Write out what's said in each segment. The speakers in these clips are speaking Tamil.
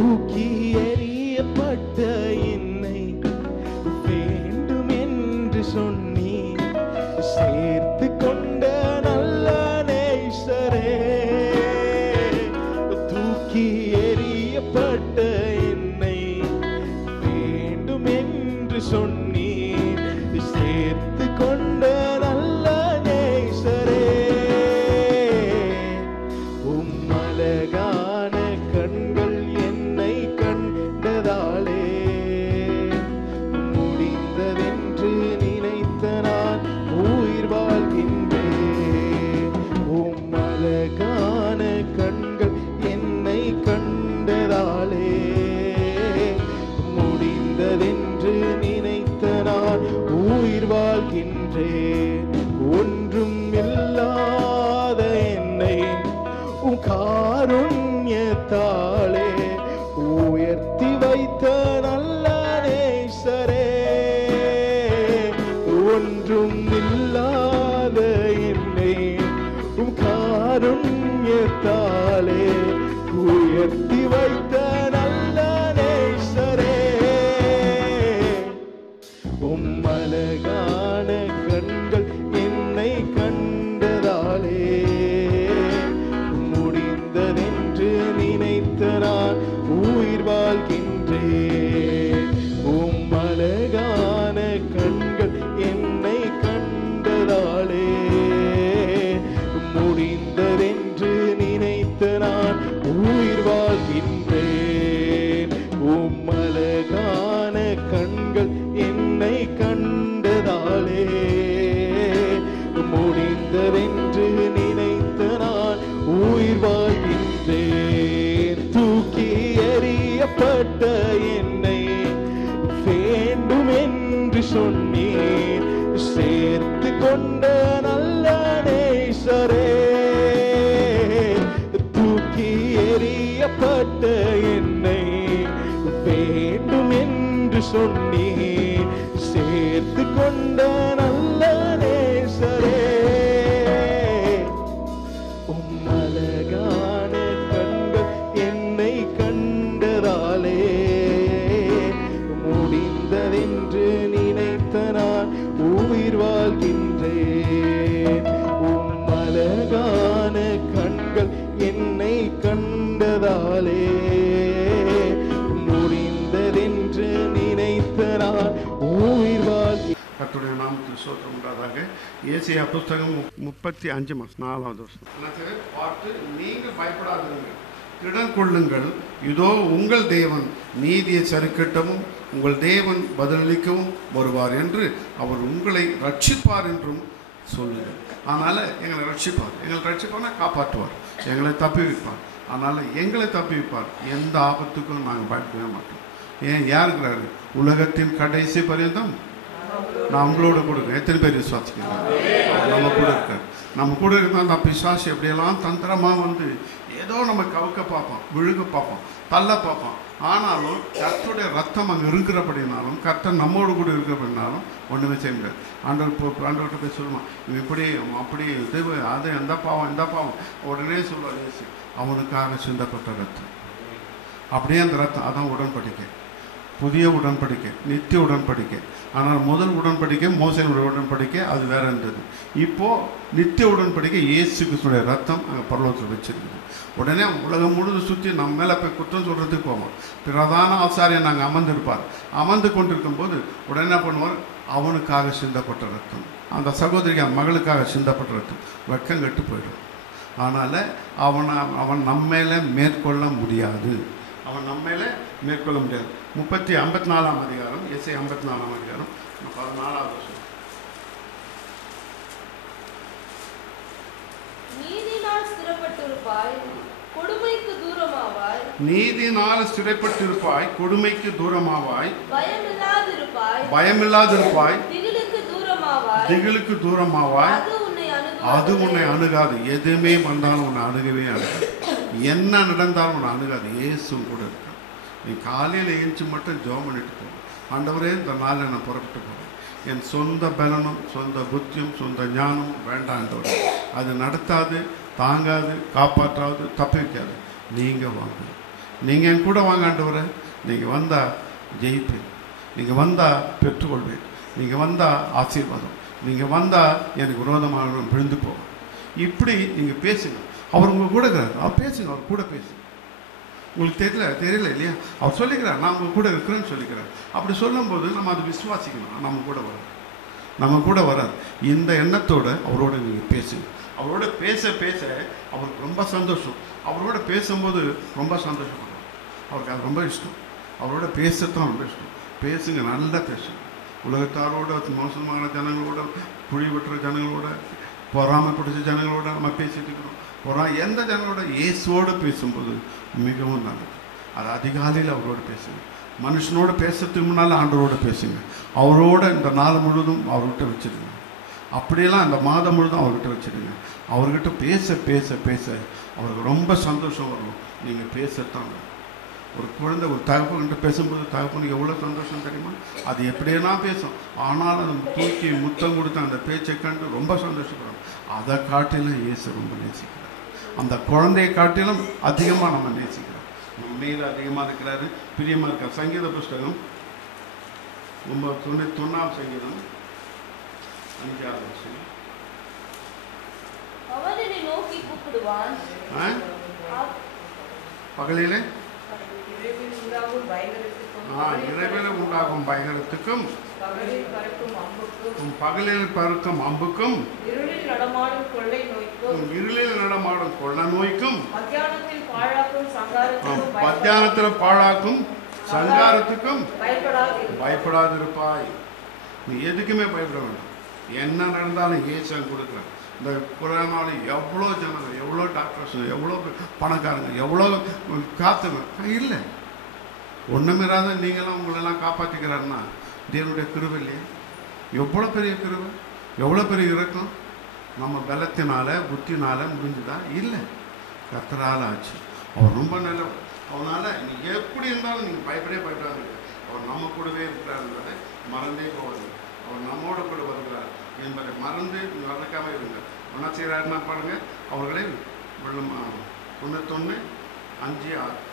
தூக்கி எறியப்பட்ட என்னை வேண்டும் என்று சொன்னி சேர்த்து கொண்ட நல்ல நேசரே. தூக்கி எறியப்பட்ட என்னை வேண்டும் என்று சொன்னி சேர்த்து கொண்ட நல்ல நேசரே. உம்மழகான கண்கள் என்னை கண்டதாலே முடிந்ததென்று நினைத்த நான் உயிர் வாழ்கின்றேன். உம்மழகான கண்கள் என்னை கண்டதாலே முடிந்ததென்று நினைத்த நான் உயிர் வாழ்கின்றேன். ஒன்றும் இல்லாத என்னை உம் காருண்யத்தாலே உயர்த்தி வைத்த நல்ல நேசரே. ஒன்றும் இல்லாத என்னை உம் காருண்யத்தாலே உயர்த்தி வைத்த நல்ல நேசரே. உம்மழகான கண்கள் என்னை கண்டதாலே முடிந்ததென்று நினைத்த நான் உயிர் வாழ்கின்றேன். உம்மழகான கண்கள் என்னை கண்டதாலே முடிந்ததென்று நினைத்த நான் உயிர் வாழ்கின்றேன். உம்மழகான கண்கள் என்னை கண்டதாலே முடிந்ததென்று நினைத்த நான் உயிர் வாழ்கின்றேன். தூக்கி எறியப்பட்ட என்னை வேண்டும் என்று சொன்னீர் சேர்த்து கொண்ட நல்ல நேசரே. தூக்கி எறியப்பட்ட என்னை வேண்டும் என்று சொன்னீர் சேர்த்து கொண்ட நல்ல நேசரே. உம்மழகான கண்கள் என்னை கண்டதாலே முடிந்ததென்று நினைத்த நான் உயிர் வாழ்கின்றேன். உம்மழகான கண்கள் என்னை கண்டதாலே முடிந்ததென்று நினைத்த நான் உயிர் வாழ்கின்றேன். கர்த்தருடைய நாமத்தில் ஸ்தோத்திரம் உண்டாதாக. ஏசாயா புஸ்தகம் 35:4 பார்த்து நீங்கள் பயப்படாதீர்கள், திடன் கொள்ளுங்கள், இதோ உங்கள் தேவன் நீதியை சரிக்கட்டவும் உங்கள் தேவன் பதிலளிக்கவும் வருவார் என்று அவர் உங்களை ரட்சிப்பார் என்றும் சொல்லுங்கள். அதனால் எங்களை ரட்சிப்பார். எங்களை ரட்சிப்பார்னா காப்பாற்றுவார், எங்களை தப்பிவிப்பார். அதனால் எங்களை தப்பிவிப்பார். எந்த ஆபத்துக்கும் நாங்கள் பயப்படவே மாட்டோம். ஏன் இருக்கிறாரு? உலகத்தின் கடைசி பரியந்தம் நான் உங்களோட கூட இருக்கேன். எத்தனை பேர் விசுவாசிக்கிறாங்க? நம்ம கூட இருக்காரு. நம்ம கூட இருந்தால் அந்த பிசாசு எப்படியெல்லாம் தந்திரமாக வந்து ஏதோ நம்ம கவுக்க பார்ப்போம், விழுக பார்ப்போம், தள்ள பார்ப்போம். ஆனாலும் கர்த்தருடைய ரத்தம் அங்கே இருக்கிறபடினாலும், கர்த்தர் நம்மோடு கூட இருக்கிறபடினாலும் ஒன்றுமே செய்ய முடியாது. ஆண்டவர்கிட்ட போய் சொல்லுவான், இவன் இப்படி அப்படி இது அது எந்த பாவம் இந்த பாவம் உடனே சொல்லுவார், அவனுக்காக சிந்தப்பட்ட ரத்தம். அப்படியே அந்த ரத்தம் அதான் உடன்படிக்கை, புதிய உடன்படிக்கை, நித்திய உடன்படிக்கை. ஆனால் முதல் உடன்படிக்கை மோசேயுடைய உடன்படிக்கை, அது வேற இருந்தது. இப்போது நித்திய உடன்படிக்கை இயேசு கிறிஸ்துடைய ரத்தம் அங்கே பரலோகத்தில் வச்சிருக்குது. உடனே உலகம் முழுவதும் சுற்றி நம்ம மேலே போய் குற்றம் சொல்கிறதுக்கு போவோம். பிரதான ஆசாரியை நாங்கள் அமர்ந்திருப்பார். அமர்ந்து கொண்டிருக்கும் போது உடனே என்ன பண்ணுவார்? அவனுக்காக சிந்தப்பட்ட ரத்தம், அந்த சகோதரிக்கு அந்த மகளுக்காக சிந்தப்பட்ட ரத்தம் வெக்கம் கெட்டு போயிடும். அதனால் அவன் நம்ம மேலே மேற்கொள்ள முடியாது. அவன் நம்ம மேலே மேற்கொள்ள முடியாது. 54ஆம் அதிகாரம், ஏசாயா 54ஆம் அதிகாரம் 14வது வசனம். நீதியினால் ஸ்திரப்பட்டிருப்பாய், கொடுமைக்கு தூரமாவாய். நீதியினால் ஸ்திரப்பட்டிருப்பாய், கொடுமைக்கு தூரமாவாய். பயமில்லாதிருப்பாய், பயமில்லாதிருப்பாய். திகிலுக்கு தூரமாவாய், திகிலுக்கு தூரமாவாய். அது உன்னை அணுகாது. எதுவுமே வந்தாலும் உன்னை அணுகவே அணுகாது. என்ன நடந்தாலும் உன்னை அணுகாது. இயேசுவும் கூட இருக்க. நீ காலையில் ஏஞ்சி மட்டும் ஜெபம் பண்ணிட்டு போகும். ஆண்டவரே, இந்த நாளில் நான் புறப்பட்டு போகிறேன். என் சொந்த பலனும் சொந்த புத்தியும் சொந்த ஞானமும் வேண்டாண்டோடு அது நடத்தாது, தாங்காது, காப்பாற்றாது, தப்பிக்காது. நீங்கள் வாங்க. நீங்கள் என் கூட வாங்க ஆண்டவரே, நீங்கள் வந்தால் ஜெயிப்பேன், நீங்கள் வந்தால் பெற்றுக்கொள்வேன், நீங்கள் வந்தால் ஆசீர்வாதம், நீங்கள் வந்தால் எனக்கு விரோதமாக விழுந்து போகும். இப்படி நீங்கள் பேசுங்க. அவர் உங்கள் கூட இருக்கிறார், அவர் பேசுங்க, அவர் கூட பேசுங்க. உங்களுக்கு தெரியல இல்லையா? அவர் சொல்லிக்கிறார், நான் உங்கள் கூட இருக்கிறேன்னு சொல்லிக்கிறார். அப்படி சொல்லும்போது நம்ம அதை விசுவாசிக்கணும். நம்ம கூட வரார். இந்த எண்ணத்தோடு அவரோட நீங்கள் பேசுங்க. அவரோட பேச அவருக்கு ரொம்ப சந்தோஷம். அவரோட பேசும்போது ரொம்ப சந்தோஷப்படுறார். அவருக்கு அது ரொம்ப இஷ்டம். அவரோட பேசத்தான் ரொம்ப இஷ்டம். பேசுங்க, நல்லா பேசுங்க. உலகத்தாரோட, மோசமான ஜனங்களோட, குழி வெட்டுற ஜனங்களோட, பொறாமை பிடிச்ச ஜனங்களோட நம்ம பேசிட்டு இருக்கிறோம். எந்த ஜனங்களோட? இயேசுவோடு பேசும்போது மிகவும் நல்லது. அது அதிகாலையில் அவரோட பேசுங்க. மனுஷனோட பேசுறதுக்கு முன்னால் ஆண்டவரோட பேசுங்க. அவரோட இந்த நாள் முழுவதும் அவர்கிட்ட வச்சுடுங்க. அப்படியெல்லாம் இந்த மாதம் முழுதும் அவர்கிட்ட வச்சுடுங்க. அவர்கிட்ட பேச அவருக்கு ரொம்ப சந்தோஷம் வரும். நீங்கள் பேசத்தான். ஒரு குழந்தை ஒரு தகப்பன்கிட்ட பேசும்போது தகப்பனுக்கு எவ்வளோ சந்தோஷம் தெரியுமா? அது எப்படியேனா பேசும். ஆனால் அது தூக்கி முத்தம் கொடுத்து அந்த பேச்சை கண்டு ரொம்ப சந்தோஷப்படும். அதை காட்டிலும் இயேசு ரொம்ப நேசிக்கிறார். அந்த குழந்தையை காட்டிலும் அதிகமாக நம்ம நேசிக்கிறோம். நம்ம மீது அதிகமாக இருக்கிறாரு, பிரியமாக இருக்கார். சங்கீத புஸ்தகம் 91 சங்கீதம் 5வது வசனம். அவன் என்னை நோக்கி கூப்பிடுவான். பகலிலே இரவில் உண்டாகும் பயங்கரத்துக்கும் பகலில் பறக்கும் அம்புக்கும் இருளில் நடமாடும் கொள்ளை நோய்க்கும் மத்தியானத்தில் பாழாக்கும் சங்காரத்துக்கும் பயப்படாதிருப்பாய். நீ எதுக்குமே பயப்பட வேண்டாம். என்ன நடந்தாலும் இயேசு கொடுக்குறேன். இந்த கொரோனாவில் எவ்வளோ ஜனங்கள், எவ்வளோ டாக்டர்ஸ், எவ்வளோ பணக்காரங்க, எவ்வளோ காத்துங்க இல்லை. ஒன்றுமிராத நீங்களாம் உங்களெல்லாம் காப்பாற்றிக்கிறாருன்னா தேவனுடைய கிருபை இல்லையா? எவ்வளோ பெரிய கிருபை, எவ்வளோ பெரிய இரக்கம். நம்ம பலத்தினால புத்தினால முடிஞ்சுதா? இல்லை, கர்த்தரால் ஆச்சு. அவர் ரொம்ப நல்லவர். அவனால் நீ எப்படி இருந்தாலும் நீங்கள் பயப்படாது. அவர் நம்ம கூடவே இருக்கிறாருன்றதை மறந்தே போவாது. அவர் நம்மோட கூட வருகிறார் என்பதை மறந்து மறக்காம இருங்க. என்ன செய்கிறாருன்னா பாருங்க, அவர்களே 91 5 6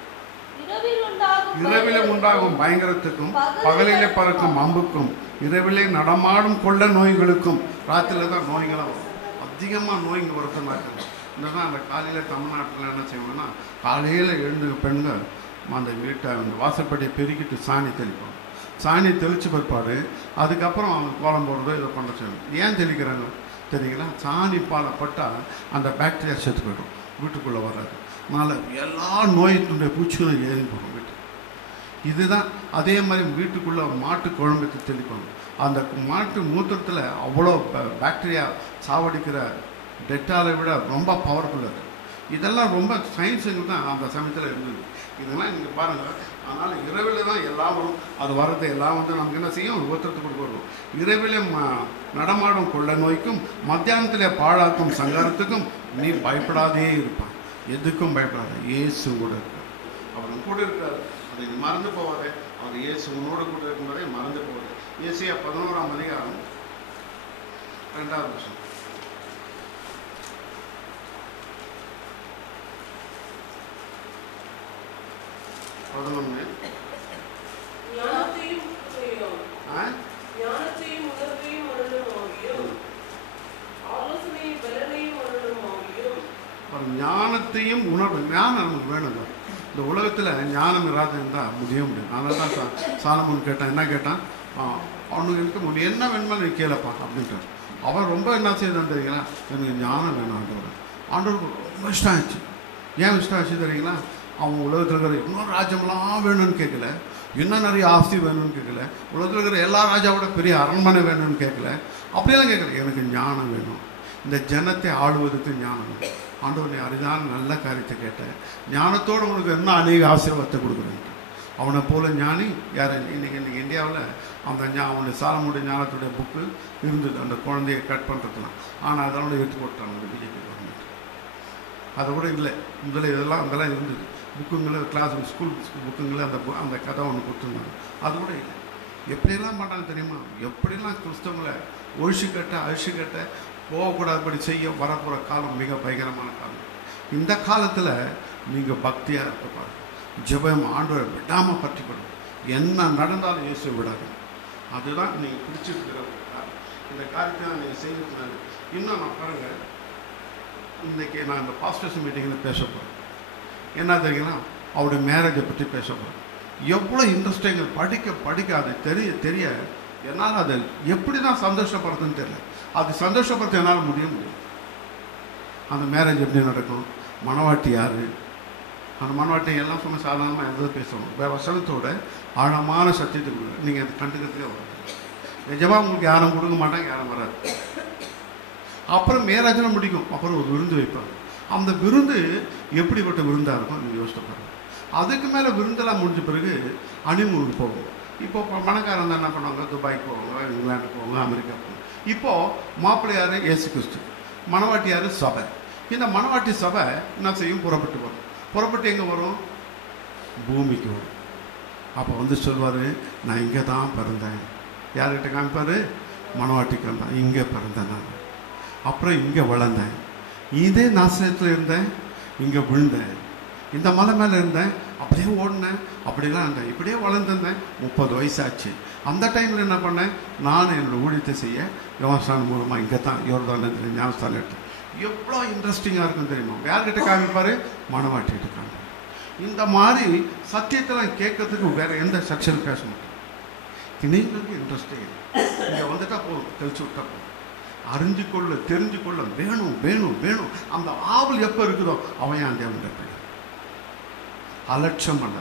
இரவிலே உண்டாகும் பயங்கரத்துக்கும் பகலிலே பறக்கும் அம்புக்கும் இரவிலே நடமாடும் கொள்ள நோய்களுக்கும். ராத்திரில தான் நோய்களாக வரும். அதிகமாக நோய்ங்க வருத்தமாக இல்லைன்னா அந்த காலையில் தமிழ்நாட்டில் என்ன செய்வோம்னா, காலையில் எழுந்து பெண்கள் அந்த வீட்டை அந்த வாசப்படியை பெருக்கிட்டு சாணி தெளிப்பாங்க. சாணி தெளித்து பிற்பாடு அதுக்கப்புறம் அவங்க கோலம் போடுறதோ இதை பண்ண செய்யணும். ஏன் தெளிக்கிறாங்க தெரியுங்களா? சாணி பாலை பட்டால் அந்த பாக்டீரியா செத்து போய்டும், வீட்டுக்குள்ளே வராது. அதனால் எல்லா நோயினுடைய பூச்சிகளும் ஏறி போகும் வீட்டு. இதுதான் அதே மாதிரி வீட்டுக்குள்ளே மாட்டு குழம்புக்கு தெளிப்பாங்க. அந்த மாட்டு மூத்திரத்தில் அவ்வளோ பாக்டீரியா சாவடிக்கிற டெட்டாலை விட ரொம்ப பவர்ஃபுல்லாக. இதெல்லாம் ரொம்ப சயின்ஸுங்க தான் அந்த சமயத்தில் இருந்தது. இதெல்லாம் நீங்கள் பாருங்கள். அதனால் இரவில் தான் எல்லாம் வரும். அது வரது எல்லாம் வந்து நமக்கு என்ன செய்யும்? ஒருத்தரத்துக்கு வரும். இரவிலே நடமாடும் கொள்ள நோய்க்கும் மத்தியானத்தில் பாழாக்கும் சங்காரத்துக்கும் நீ பயப்படாதே இருப்பான். எதுக்கும் பயப்படாத. இயேசு கூட இருக்கார். அவர் கூட இருக்கார். அதை மறந்து போவாதே. அவர் இயேசு உன்னோடு கூட இருக்கும்போதே மறந்து போவாது. ஏசாயா 11ஆம் அதிகாரம் 2வது வசனம். 11 ஞானத்தையும் உணர்வு. ஞானம் நமக்கு வேணுங்க. இந்த உலகத்தில் ஞானம் இராது இருந்தால் முடிய முடியும். அதனால தான் சாலமோன் கேட்டான். என்ன கேட்டான்? அவனுக்கு எனக்கு என்ன வேணுமா நீ கேளப்பா அப்படின்ட்டு. அவன் ரொம்ப என்ன செய்தான் தெரியுங்களா? எனக்கு ஞானம் வேணும் ஆண்டவர். ஆண்டவருக்கு ரொம்ப இஷ்டம் ஆச்சு. ஏன் இஷ்டம் ஆச்சு தெரியுங்களா? அவன் உலகத்தில் இருக்கிற இன்னொரு ராஜ்யம்லாம் வேணும்னு கேட்கல, இன்னும் நிறைய ஆஸ்தி வேணும்னு கேட்கல, உலகத்தில் இருக்கிற எல்லா ராஜாவோட பெரிய அரண்மனை வேணும்னு கேட்கல, அப்படியெல்லாம் கேட்கல. எனக்கு ஞானம் வேணும். இந்த ஜனத்தை ஆளுவதற்கு ஞானம் வேணும். ஆண்டவர் நீ அரிதான நல்ல காரியத்தை கேட்டேன். ஞானத்தோடு உனக்கு இன்னும் அநேக ஆசீர்வாதத்தை கொடுக்குறேன். அவனை போல ஞானி யார்? இன்றைக்கி இந்தியாவில் அந்த அவனுடைய சாலமுடைய ஞானத்துடைய புக்கு இருந்தது, அந்த குழந்தையை கட் பண்ணுறதுலாம். ஆனால் அதனோட எடுத்து போட்டாங்க அந்த பிஜேபி கவர்மெண்ட். அதை கூட இல்லை. முதல்ல அதெல்லாம் இருந்தது. புக்குங்களை கிளாஸ் ஸ்கூல் புக்குங்களை அந்த கதை ஒன்று கொடுத்துருந்தாங்க. அது கூட இல்லை. எப்படியெல்லாம் பண்ணுறாங்க தெரியுமா? எப்படிலாம் கிறிஸ்தவங்களை ஒழிச்சுக்கட்ட அழிச்சுக்கட்ட போகக்கூடாதுபடி செய்ய வரப்போகிற காலம் மிக பயங்கரமான காலம். இந்த காலத்தில் நீங்கள் பக்தியாக இருக்க பாருங்க. ஜெபம் ஆண்டவரை விடாமல் பற்றிக்கணும். என்ன நடந்தாலும் இயேசு விடாது. அதுதான் நீங்கள் பிடிச்சிருக்கிற இந்த காரியத்தை நான் நீங்கள் செய்யறதுனால. இன்னும் நான் பாருங்கள், இன்றைக்கி நான் இந்த பாஸ்டர்ஸ் மீட்டிங்கில் பேச போகிறேன். என்ன தெரியுங்களா, அவருடைய மேரேஜை பற்றி பேச போகிறேன். எவ்வளோ இன்ட்ரெஸ்டிங் படிக்க அது தெரிய என்னால் அதை எப்படி தான் சந்தோஷப்படுறதுன்னு தெரியல. அது சந்தோஷப்படுத்த என்னால் முடியும். அந்த மேரேஜ் எப்படி நடக்கும், மணவாட்டி யார், அந்த மணவாட்டி எல்லாம் சொன்ன சாதாரணமாக எதாவது பேசணும். வசனத்தோட ஆழமான சத்தியத்துக்கு நீங்கள் அதை கண்டுக்கிறதுக்கே வரும். நிஜமாக உங்களுக்கு யாரும் கொடுக்க மாட்டாங்க, யாரும் வராது. அப்புறம் மேரேஜில் முடிக்கும். அப்புறம் ஒரு விருந்து வைப்பாங்க. அந்த விருந்து எப்படிப்பட்ட விருந்தாக இருக்கும் நீங்கள் யோசித்து பாருங்கள். அதுக்கு மேலே விருந்தெல்லாம் முடிஞ்ச பிறகு ஹனிமூனுக்கு போகும். இப்போ பணக்காரன் தான் என்ன பண்ணுவாங்க, துபாய்க்கு போவாங்க, இங்கிலாந்து போவாங்க, அமெரிக்கா போவாங்க. இப்போது மாப்பிள்ளை யார், இயேசு கிறிஸ்து. மணவாட்டி யார், சபை. இந்த மணவாட்டி சபை என்ன செய்யும், புறப்பட்டு வரும். புறப்பட்டு எங்கே வரும், பூமிக்கு வரும். அப்போ வந்து சொல்வார், நான் இங்கே தான் பிறந்தேன். யார்கிட்ட காமிப்பார், மணவாட்டி காமிப்பார், இங்கே பிறந்தேன் நான். அப்புறம் இங்கே வளர்ந்தேன், இதே நாசத்தில் இருந்தேன், இங்கே விழுந்தேன், இந்த மலை மேலே இருந்தேன், அப்படியே ஓடினேன், அப்படிலாம் இருந்தேன், இப்படியே வளர்ந்துருந்தேன். 30 வயசாச்சு. அந்த டைமில் என்ன பண்ணேன், நான் என்னோடய ஊழியத்தை செய்ய யோவான் மூலமாக இங்கே தான் யோர்தானில் ஞானஸ்தானம் எடுத்தேன். எவ்வளோ இன்ட்ரெஸ்டிங்காக இருக்கும் தெரியுமா. யார்கிட்ட காமிப்பார், மணவாட்டிகிட்ட காமிப்பார். இந்த மாதிரி சத்தியத்தெல்லாம் கேட்கறதுக்கு வேறு எந்த செக்ஷன் பேச மாட்டேன். நீங்களுக்கு இன்ட்ரெஸ்டிங் இங்கே வந்துட்டால் போதும், தெளிச்சு விட்டா போதும். அறிஞ்சு கொள்ள, தெரிஞ்சு கொள்ள வேணும் வேணும் வேணும். அந்த ஆவல் எப்போ இருக்குதோ அவன் அந்த தேவன் பிள்ளை. அலட்சம் பண்ண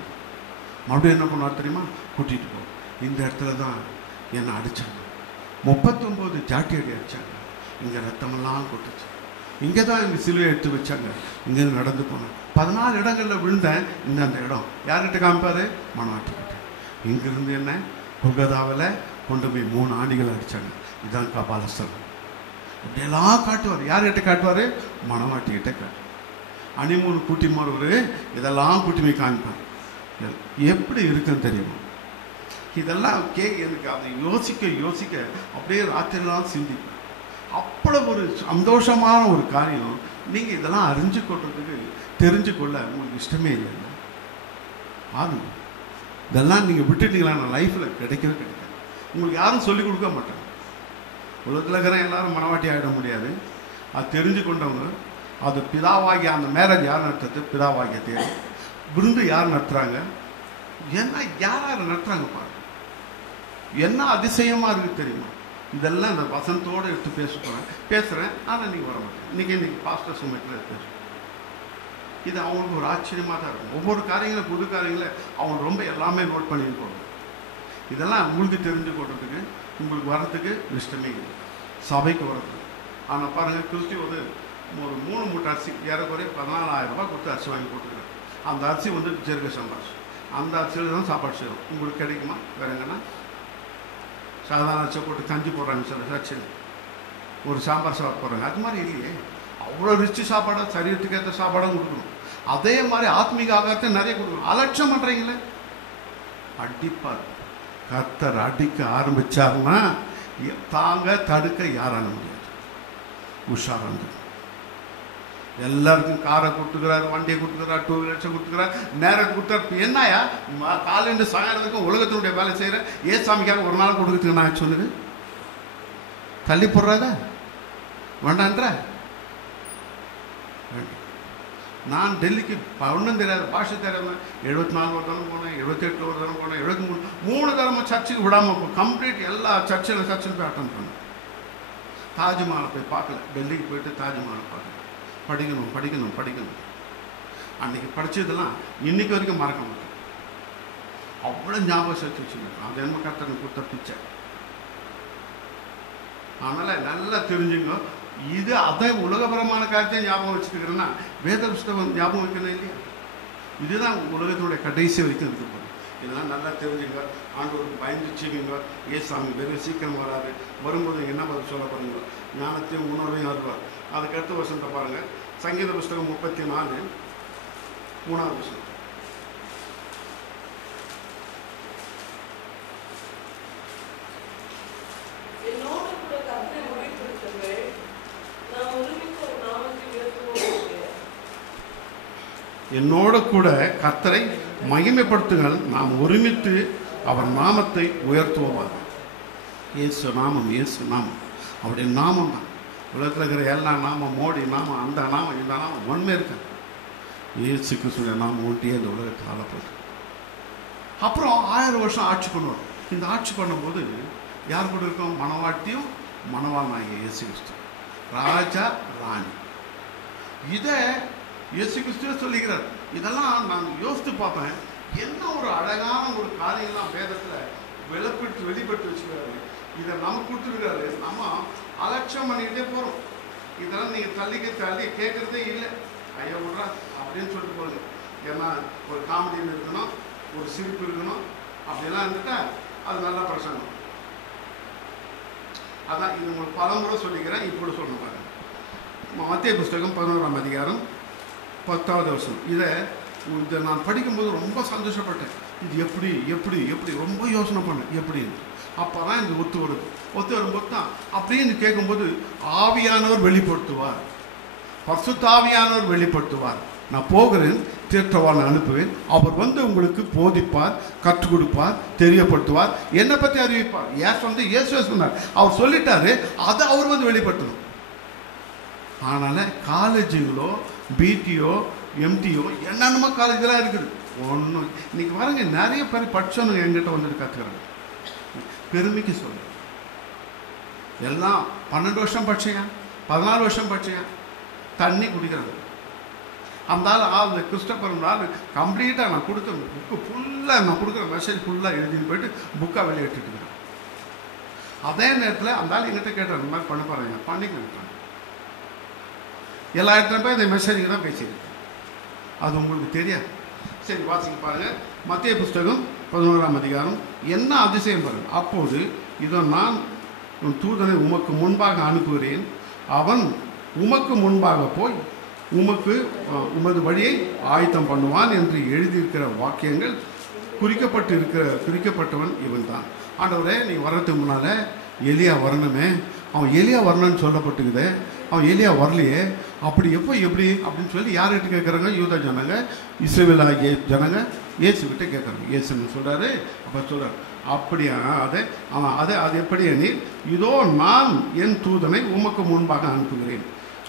மறுபடியும் என்ன பண்ணுவார் தெரியுமா, கூட்டிகிட்டு போ. இந்த இடத்துல தான் என்னை அடித்தாங்க, 39 ஜாட்டி அடி அடித்தாங்க, இங்கே ரத்தமெல்லாம் கொட்டுச்சு, இங்கே தான் எங்கள் சிலுவை எடுத்து வச்சாங்க, இங்கேருந்து நடந்து போனேன், 14 இடங்களில் விழுந்தேன். இந்த இடம் யார்கிட்ட காமிப்பார், மணவாட்டிக்கிட்ட. இங்கேருந்து என்ன கொல்கதாவில் கொண்டு போய் 3 ஆணிகள் அடித்தாங்க, இதுதான் கபாலஸ்தலம். இப்படியெல்லாம் காட்டுவார். யார்கிட்ட காட்டுவார், மணவாட்டிக்கிட்ட காட்டுவார். ஹனிமூன் கூட்டி மாறுவார், இதெல்லாம் கூட்டி போய் காமிப்பார். எப்படி இருக்குன்னு தெரியுமா. இதெல்லாம் எனக்கு அதை யோசிக்க அப்படியே ராத்திரிலாம் சிந்திப்பேன். அவ்வளோ ஒரு சந்தோஷமான ஒரு காரியம். நீங்கள் இதெல்லாம் அறிஞ்சு கொள்றதுக்கு, தெரிஞ்சு கொள்ள உங்களுக்கு இஷ்டமே இல்லைன்னா ஆகும். இதெல்லாம் நீங்கள் விட்டுட்டீங்களா, லைஃப்பில் கிடைக்கவே கிடைக்காது. உங்களுக்கு யாரும் சொல்லிக் கொடுக்க மாட்டாங்க. உலகத்தில் இருக்கிற எல்லாரும் மணவாட்டி ஆகிட முடியாது. அது தெரிஞ்சு கொண்டவங்க. அது பிதாவாகிய அந்த மேரேஜ் யார் நடத்துறது, பிதாவாகிய தேவை. விருந்து யார் நடத்துகிறாங்க, என்ன யார் நடத்துகிறாங்க பாருங்க. என்ன அதிசயமாக இருக்குது தெரியுமா. இதெல்லாம் இந்த வசனத்தோடு எடுத்து பேசுகிறேன். ஆனால் நீங்கள் வர மாட்டேன். இன்றைக்கி பாஸ்டர் சுமைக்கில் பேசுகிறேன். இது அவங்களுக்கு ஒரு ஆச்சரியமாக தான் இருக்கும். ஒவ்வொரு காரியங்களும், புது காரியங்களை அவங்க ரொம்ப எல்லாமே நோட் பண்ணிட்டு போகணும். இதெல்லாம் உங்களுக்கு தெரிஞ்சு கொள்றதுக்கு, உங்களுக்கு வர்றதுக்கு இஷ்டமே இல்லை, சபைக்கு வர்றதுக்கு. ஆனால் பாருங்கள், கிறிஸ்டி ஒரு 3 மூட்டை அரிசி ஏறக்குறைய 14,000 ரூபாய் கொடுத்து அரிசி வாங்கி போட்டுக்கிறேன். அந்த அரிசி வந்து ஜெருக சம்பாரிச்சு, அந்த அரிசியில் தான் சாப்பாடு செய்யணும். உங்களுக்கு கிடைக்குமா, வேறு எங்கன்னா சாதாரண அரிசியை போட்டு கஞ்சி போடுறாங்க சில சர்ச்சில், ஒரு சாம்பார் சாப்பாடு போடுறாங்க. அது மாதிரி இல்லையே. அவ்வளோ ரிச்சு சாப்பாடாக, சரீரத்துக்கு ஏற்ற சாப்பாடாக கொடுக்கணும். அதே மாதிரி ஆத்மீக ஆகாரத்தை நிறைய கொடுக்கணும். அலட்சம் பண்ணுறீங்களே, அடிப்பார். கர்த்தர் அடிக்க ஆரம்பித்தார்னா தாங்க தடுக்க யாரால முடியாது. உஷாராங்க. எல்லாருக்கும் காரை கொடுத்துக்கிறார், வண்டியை கொடுத்துக்கிறார், 2 வீலர்ஸை கொடுத்துக்கிறார், நேரம் கொடுத்தார். என்னையா காலையில சாயந்தரத்துக்கும் உலகத்தினுடைய வேலை செய்கிற ஏசாமிக்காக ஒரு நாள் கொடுக்குறதுக்கு நான் சொல்லுது, தள்ளி போடுறதா வேண்டான்ற. நான் டெல்லிக்கு ஒன்றும் தெரியாது, பாஷை தெரியாத 74 ஒரு தரம் போனேன், 78 ஒரு தரம் போனேன், 73 தரம் சர்ச்சுக்கு விடாமல் போ கம்ப்ளீட் எல்லா சர்ச்சில் போய் அட்டன் பண்ணேன். தாஜ்மஹாலை போய் பார்க்கல, டெல்லிக்கு போயிட்டு தாஜ்மஹாலை பார்க்கல. படிக்கணும். அன்றைக்கி படித்ததெல்லாம் இன்றைக்கி வரைக்கும் மறக்க மாட்டேன். அவ்வளோ ஞாபகம் சேர்த்து வச்சுருக்கேன். அது என்ன கர்த்தனை கொடுத்த பிச்சை. அதனால் நல்லா தெரிஞ்சுங்க. இது அதை உலகபரமான காரியத்தை ஞாபகம் வச்சுருக்கிறேன்னா வேத புஸ்தகம் ஞாபகம் வைக்கணும் இல்லையா. இதுதான் உலகத்தினுடைய கடைசி வரைக்கும் இருக்க போகுது. இதெல்லாம் நல்லா தெரிஞ்சுங்க. ஆண்டவருக்கு பயந்து செய்வீங்க. ஏசாமி வெறும் சீக்கிரம் வராது. வரும்போது என்ன பதில் சொல்ல போறீங்க, ஞானத்தையும் உணர்வையும் வருவார். அதுக்கடுத்த வசனத்தை பாருங்கள். சங்கீத புஸ்தகம் 34 3வது வசனம். என்னோட கூட கர்த்தரை மகிமைப்படுத்துங்கள், நாம் ஒருமித்து அவர் நாமத்தை உயர்த்துவோமாக. இயேசு நாமம், இயேசு நாமம், அவருடைய நாமம் தான். உலகத்தில் இருக்கிற எல்லா நாமம், மோடி நாமம், அந்த நாமம், இந்த நாமம் ஒன்றுமே இருக்காது. இயேசு கிறிஸ்துவின் நாமம் ஒன்றியே இந்த உலகத்தில் ஆளப்படுது. அப்புறம் 1000 வருஷம் ஆட்சி பண்ணுவார். இந்த ஆட்சி பண்ணும்போது யார் கூட இருக்கோம்? மணவாட்டியும் மணவாளனாகிய இயேசு கிறிஸ்து, ராஜா ராணி. இதை இயேசு கிறிஸ்துவே சொல்லிக்கிறார். இதெல்லாம் நான் யோசித்து பார்ப்பேன், என்ன ஒரு அழகான ஒரு காரியம்லாம் வேதத்தில் வெளிப்பட்டு வச்சுக்கிறாரு. இதை நமக்கு கொடுத்துருக்காரு. நம்ம அலட்சியம் பண்ணிக்கிட்டே போகிறோம். இதெல்லாம் நீங்கள் தள்ளி கேட்குறதே இல்லை. ஐயா விட்றா அப்படின்னு சொல்லிட்டு போகுது. ஏன்னா ஒரு காமெடியில் இருக்கணும், ஒரு சிரிப்பு இருக்கணும், அப்படிலாம் இருந்துட்டா அது நல்லா பிரசங்கம். அதான் இது உங்களுக்கு பலமுறை சொல்லிக்கிறேன், இப்படி சொல்ல பாருங்க. மத்திய புஸ்தகம் 11ஆம் அதிகாரம் 10வது வசனம். இதை நான் படிக்கும்போது ரொம்ப சந்தோஷப்பட்டேன். இது எப்படி எப்படி எப்படி ரொம்ப யோசனை பண்ணேன் எப்படின்னு. அப்போ தான் இது ஒத்து வரும்போது தான் அப்படின்னு கேட்கும்போது ஆவியானவர் வெளிப்படுத்துவார், பரிசுத்த ஆவியானவர் வெளிப்படுத்துவார். நான் போகிறேன், தீர்த்தவான் அனுப்புவேன், அவர் வந்து உங்களுக்கு போதிப்பார், கற்றுக் கொடுப்பார், தெரியப்படுத்துவார், என்னை பற்றி அறிவிப்பார். இயேசுவே சொன்னார், அவர் சொல்லிட்டாரு, அதை அவர் வந்து வெளிப்படுத்தணும். அதனால காலேஜுங்களோ பிடிஓ எம்டிஓ என்னென்னமோ காலேஜெலாம் இருக்குது. ஒன்றும் இன்னைக்கு பாருங்க, நிறைய பேர் படித்தவனுங்க என்கிட்ட வந்துட்டு கற்றுக்கிறாங்க. பெருமைக்கு சொல்ல எல்லாம் 12 வருஷம் படிச்சேங்க, 14 வருஷம் படிச்சேங்க, தண்ணி குடிக்கிறாங்க. அந்த ஆள் கிறிஸ்டபர் கம்ப்ளீட்டாக நான் கொடுத்த புக்கு ஃபுல்லாக, நான் கொடுக்குற மெசேஜ் ஃபுல்லாக எழுதிட்டு போயிட்டு புக்காக வெளியே எடுத்துட்டுக்கிறேன். அதே நேரத்தில் அந்த ஆள் எங்கிட்ட கேட்டார், இந்த மாதிரி பண்ண பாருங்க, பண்ணிக்கிறேன். எல்லா இடத்துல போய் இந்த மெசேஜுக்கு தான் பேசியிருக்கேன். அது உங்களுக்கு தெரியாது. சரி, வாசிக்க பாருங்கள். மத்திய புஸ்தகம் 11ஆம் அதிகாரம். என்ன அதிசயம் பாருங்கள். அப்போது இதோ நான் தூதனை உமக்கு முன்பாக அனுப்புகிறேன், அவன் உமக்கு முன்பாக போய் உமது வழியை ஆயத்தம் பண்ணுவான் என்று எழுதியிருக்கிற வாக்கியங்கள் குறிக்கப்பட்டவன் இவன் தான். ஆண்டவரே, நீ வர்றதுக்கு முன்னால் எலியா வரணுமே, அவன் எலியா வரணும்னு சொல்லப்பட்டுக்குதே, அவன் எலியா வரலையே, அப்படி எப்படி அப்படின்னு சொல்லி யார்கிட்ட கேட்குறாங்க? யூதா ஜனங்க, இஸ்ரவேல் ஆகிய ஜனங்க இயேசுகிட்ட கேட்குறாங்க. இயேசுன்னு சொல்கிறாரு. அப்போ சொல்கிறார், அப்படியா அது எப்படி எனில், இதோ நான் என் தூதனை உமக்கு முன்பாக அனுப்புகிறேன்,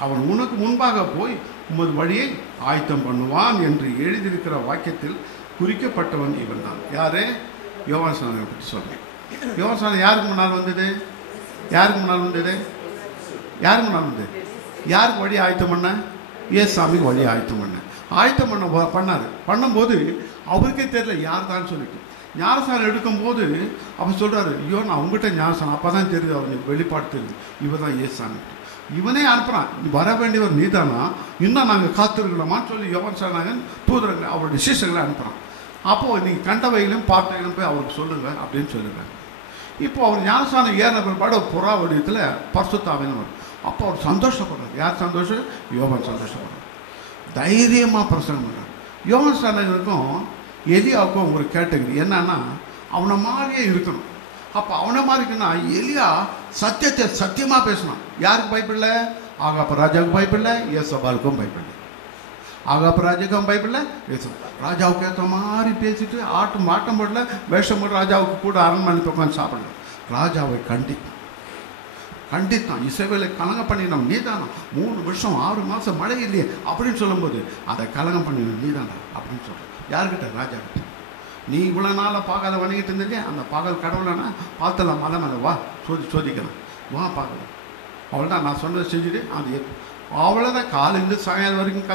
அவன் உனக்கு முன்பாக போய் உமது வழியை ஆயத்தம் பண்ணுவான் என்று எழுதியிருக்கிற வாக்கியத்தில் குறிக்கப்பட்டவன் இவன் தான். யாரு? யோவான் ஸ்நானனை பற்றி சொல்கிறேன். யோவான் ஸ்நானம் யாருக்கு முன்னால் வந்தது? யாருக்கு வழி ஆயத்தம் பண்ண? ஏசாமிக்கு வழி ஆயத்தம் பண்ணும்போது அவருக்கே தெரியல யார் தான் சொல்லிட்டு ஞானசானம் எடுக்கும்போது அவர் சொல்கிறாரு, ஐயோ நான் அவங்ககிட்ட ஞானசானம், அப்போ தான் தெரியுது அவனுக்கு வெளிப்பாடு தெரியுது, இவன் தான் ஏசாமி. இவனே அனுப்புகிறான், வர வேண்டியவர் நீதானா, இன்னும் நாங்கள் காத்திருக்கலாமான்னு சொல்லி யோவான் ஸ்நானன் தூதரங்களை அவருடைய சிஷ்யர்களை அனுப்புகிறான். அப்போது நீங்கள் கண்டவையிலும் பார்த்தவையிலும் போய் அவருக்கு சொல்லுங்கள் அப்படின்னு சொல்லுறாங்க. இப்போ அவர் ஞானசானம் ஏறின பிற்பாடு புறா வடிவத்தில் பரிசுத்த ஆவியானவர். அப்போ அவர் சந்தோஷப்படுறார். யார் சந்தோஷம்? யோவான் சந்தோஷப்படுறார். தைரியமாக பிரசங்கம் பண்ணுறார். யோவான் ஸ்நானனுக்கும் எலியாவுக்கும் ஒரு கேட்டகரி என்னன்னா, அவனை மாதிரியே இருக்கணும். அப்போ அவனை மாதிரி இருக்குன்னா எலியா சத்தியத்தை சத்தியமாக பேசணும். யாருக்கு பயப்படல? ஆகாப்பு ராஜாவுக்கு பயப்படல, யேசபாலுக்கும் பயப்படல. ஆகாப்பு ராஜாவுக்கும் பயப்படல, ராஜாவுக்கு ஏற்ற மாதிரி பேசிட்டு ஆட்டம் போடல, வேஷம் போட்டு ராஜாவுக்கு கூட அரண்மனை உட்காந்து சாப்பிடல. ராஜாவை கண்டித்தான். இசைவேலை கலங்கம் பண்ணினோம் நீதானா, 3 வருஷம் 6 மாதம் மழை இல்லையே அப்படின்னு சொல்லும்போது அதை கலங்கம் பண்ணினோம் நீதானா அப்படின்னு சொல்கிறேன். யார்கிட்ட? ராஜா கிட்ட. நீ இவ்வளோ நாளாக பாகால வணங்கிட்டு இருந்தே, அந்த பாகல் கடவுளனா பார்த்தலாம், மலை மேலே வா சோதிக்கலாம், வா பார்க்கலாம். அவ்வளோதான், நான் சொன்னதை செஞ்சுட்டு அது அவ்வளோதான். காலையிலேருந்து சாயங்காலம் வரைக்கும்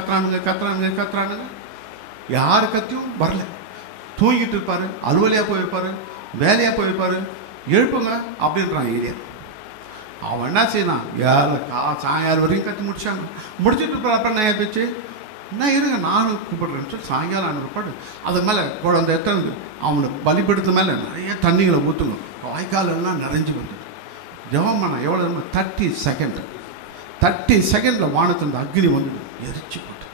கத்துறானுங்க. யார் கத்தியும் வரல. தூங்கிட்டு இருப்பார், அலுவலியாக போயிருப்பார், வேலையாக போயிருப்பார். எழுப்புங்க அப்படின்றான் ஏரியா. அவன் என்ன செய்யணும்? சாயங்காலம் வரைக்கும் கத்தி முடிச்சுட்டு இருப்பார். அப்புறம் நான் பேச்சு என்ன இருங்க, நானும் கூப்பிடுறேன்னு சொல்லி சாயங்காலம் அனுப்பாடு. அது மேலே குழந்தை எத்தனை அவனை பலிபடுத்த மேலே நிறைய தண்ணிகளை ஊற்றுங்க, வாய்க்காலெல்லாம் நிறைஞ்சு வந்து ஜெபம் பண்ண. எவ்வளோ 30 செகண்டில் வானத்தின் அக்னி வந்து எரிச்சு போட்டு.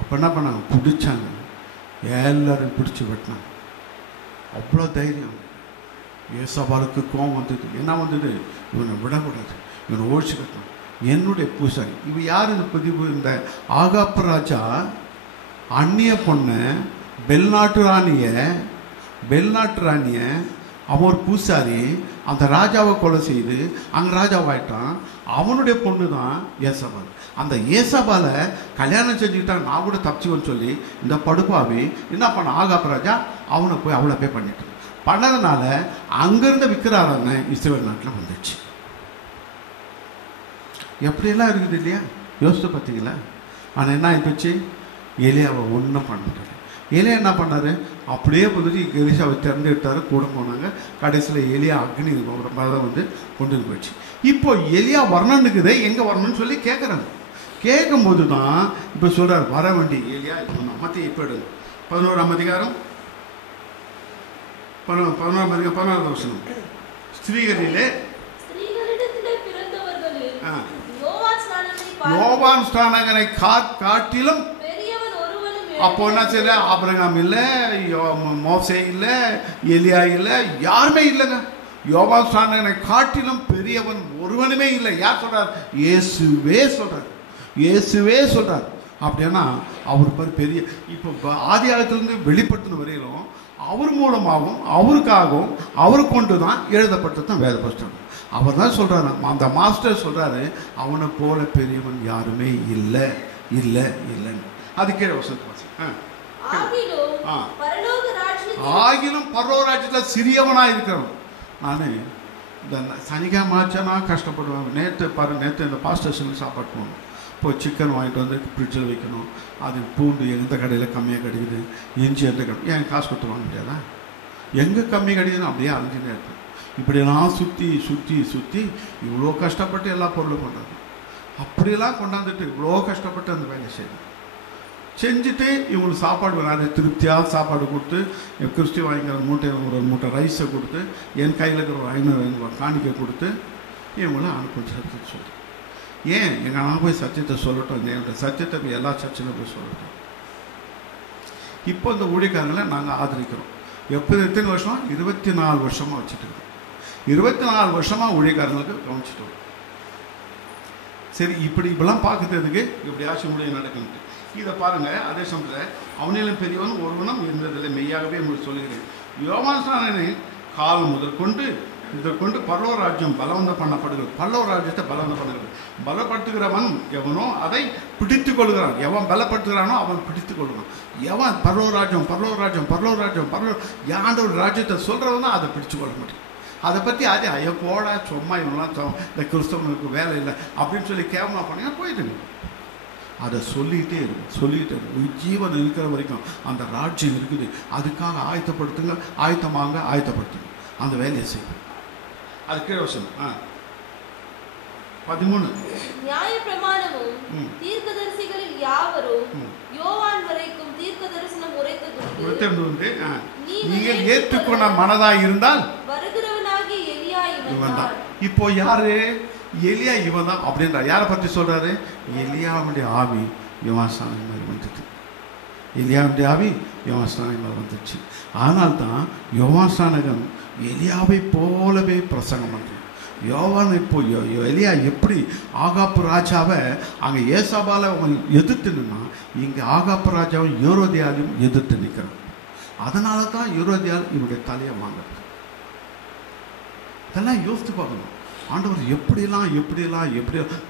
அப்போ என்ன பண்ணாங்க? பிடிச்சாங்க, எல்லாரும் பிடிச்சி வெட்டினாங்க. அவ்வளோ தைரியம். யேசபாலுக்கு கோபம் வந்தது. என்ன வந்தது? இவனை விடக்கூடாது, இவனை ஒழிச்சு கட்டணும். என்னுடைய பூசாரி இவன் யார்? இந்த பதிவு இந்த ஆகாப்பு ராஜா அந்நிய பொண்ணை பெல்நாட்டு ராணிய அவன் ஒரு பூசாரி அந்த ராஜாவை கொலை செய்து அங்கே ராஜாவாயிட்டான். அவனுடைய பொண்ணு தான் ஏசபால். அந்த ஏசபாலை கல்யாணம் செஞ்சுக்கிட்டான், நான் கூட தப்பிச்சுன்னு சொல்லி இந்த படுப்பாவி என்ன பண்ண ஆகாப் ராஜா அவனை போய் அவளை போய் பண்ணிட்டான். பண்ணதுனால அங்கிருந்த விக்கிராராதனை இஸ்ரவேல் நாட்டில் வந்துடுச்சு. எப்படியெல்லாம் இருக்குது இல்லையா? யோசித்து பார்த்தீங்களா? ஆனால் என்ன ஆகிப்போச்சு? எலியாவை ஒன்றும் பண்ணிட்டாரு. எலியா என்ன பண்ணார்? அப்படியே வந்துட்டு எலிசாவை திறந்து விட்டார். கூட போனாங்க. கடைசியில் எலியா அக்னி வந்து கொண்டு போயிடுச்சு. இப்போ எலியா வரணுன்னுக்குதே, எங்கே வரணும்னு சொல்லி கேட்குறாங்க. கேட்கும்போது தான் இப்போ சொல்கிறார், வர வேண்டி எலியா இப்போ நம்மத்தையும் இப்போ எடுங்க. 11ஆம் அதிகாரம் 14வது வசனம். ஸ்திரீகளிலே யோவான் ஸ்நானகனை காட்டிலும் அப்போ என்ன செய்யல? ஆபிரகாம் இல்லை, மோசே இல்லை, எலியா இல்லை, யாருமே இல்லைங்க. யோவான் ஸ்நானகனை காட்டிலும் பெரியவன் ஒருவனுமே இல்லை. யார் சொல்றார்? இயேசுவே சொல்றார். இயேசுவே சொல்றார். அப்படின்னா அவர் பேர் பெரிய. இப்போ ஆதி காலத்திலிருந்து வெளிப்படுத்தின வரையிலும் அவர் மூலமாகவும் அவருக்காகவும் அவர் கொண்டு தான் எழுதப்பட்டது தான் வேத புஸ்தகம். அவர் தான் சொல்றாரு, அந்த மாஸ்டர் சொல்றாரு, அவனை போல பெரியவன் யாருமே இல்லை இல்லை இல்லைன்னு. அது கீழே வசனத்தை ஆகிலும் பரலோக ராஜ்யத்தில் சிறியவனா இருக்கிறவன். நான் இந்த சனிக்கிழமை ஆச்சுன்னா கஷ்டப்படுவேன். நேற்று இந்த பாஸ்டேஷனுக்கு சாப்பாடு போகணும். இப்போ சிக்கன் வாங்கிட்டு வந்து ஃப்ரிட்ஜில் வைக்கணும். அது பூண்டு எந்த கடையில் கம்மியாக கிடைக்குது, இஞ்சி எந்த கடை ஏன் காசு கொடுத்து வாங்க முடியாதா? எங்கே கம்மி கிடைக்குதுன்னு அப்படியே அலைஞ்சினே இருக்கும். இப்படியெல்லாம் சுற்றி சுற்றி சுற்றி இவ்வளோ கஷ்டப்பட்டு எல்லா பொருளும் கொண்டாந்து அப்படியெல்லாம் கொண்டாந்துட்டு இவ்வளோ கஷ்டப்பட்டு அந்த வேலை செய்யணும். செஞ்சுட்டு இவங்களுக்கு சாப்பாடு வேணாது திருப்தியாக சாப்பாடு கொடுத்து கிறிஸ்டி வாங்கிக்கிற ஒரு மூட்டை ரைஸை கொடுத்து என் கையில் இருக்கிற ஒரு 500 காணிக்கை கொடுத்து இவங்கள அனுப்பி சத்தியத்தை சொல்லி, ஏன் எங்கள் நான் போய் சத்தியத்தை சொல்லட்டும், என்னோட சத்தியத்தை போய் எல்லா சர்ச்சிலும் போய் சொல்லட்டும். இப்போ இந்த ஊழியக்காரங்களை நாங்கள் ஆதரிக்கிறோம். எத்தனை வருஷம்? 24 வருஷமாக வச்சுட்டு இருக்கோம். 24 வருஷமாக ஊழியக்காரங்களுக்கு கவனிச்சுட்டு. சரி, இப்படிலாம் பார்க்கறதுக்கு இப்படி ஆட்சி முடிவு நடக்குன்ட்டு இதை பாருங்கள். அதே சமயத்தில் அவனிலும் பெரியவன் ஒருவனும் இருந்ததில்லை, மெய்யாகவே உங்களுக்கு சொல்லுகிறேன். யோவான் ஸ்நானனை காலம் முதற்கொண்டு இதற்கொண்டு பரலோக ராஜ்யம் பலவந்தம் பண்ணப்படுகிறது. பரலோக ராஜ்யத்தை பலவந்தம் பண்ணுகிறது. பலப்படுத்துகிறவன் எவனோ அதை பிடித்து கொள்கிறான். எவன் பலப்படுத்துகிறானோ அவன் பிடித்து கொள்கிறான். எவன் பரலோக ராஜ்யம் பரலோக ராஜ்யம் பரலோக ராஜ்யம் யாண்டோட ராஜ்யத்தை சொல்கிறவன் தான் அதை பிடிச்சு கொள்ள முடியும். அதை பற்றி அது ஐயோ போடா சும்மா இவங்களாம் இந்த கிறிஸ்தவனுக்கு வேலை இல்லை அப்படின்னு சொல்லி கேவலமாக பண்ணிங்கன்னா போயிடுங்க. அதை சொல்லிகிட்டே இருக்கும், சொல்லிகிட்டே இருக்கும். ஜீவன் இருக்கிற வரைக்கும் அந்த ராஜ்யம் இருக்குது. அதுக்காக ஆயத்தப்படுத்துங்க, ஆயத்தப்படுத்துங்க, அந்த வேலையை செய்யுங்க. அது கீழே வசனம் 13. நியாயப்பிரமாணமும் தீர்க்கதரிசிகளில் யாவரும் யோவான் வரைக்கும் தீர்க்க தரிசனம் உரைத்தது நீங்கள் ஏற்றுக்கொண்ட மனதாய் இருந்தால் வருகிறவனாகிய எலியா இவன் தான். இப்போ யாரு? எலியா இவன் தான் அப்படின்றார். யாரை பற்றி சொல்றாரு? எலியாவுடைய ஆவி யோவான் ஸ்நானகன் மேல் வந்துட்டு. எலியாவுடைய ஆவி யோவான் ஸ்நானகன் மேல் வந்துச்சு. ஆனால் தான் யோவான் ஸ்நானகன் எலியாவை போலவே பிரசங்கம் பண்ணுறான். யோவான் இப்போ எலியா எப்படி ஆகாப்பு ராஜாவை அங்கே ஏசாபால அவன் எதிர்த்து நின்னான், இங்கே ஆகாப்பு ராஜாவை யோரோதியாலையும் எதிர்த்து நிற்கிறான். அதனால தான் யோரோதியால் இவனுடைய தலையை வாங்குறது. இதெல்லாம் யோசித்து பார்க்கணும். ஆண்டவர் எப்படியெல்லாம்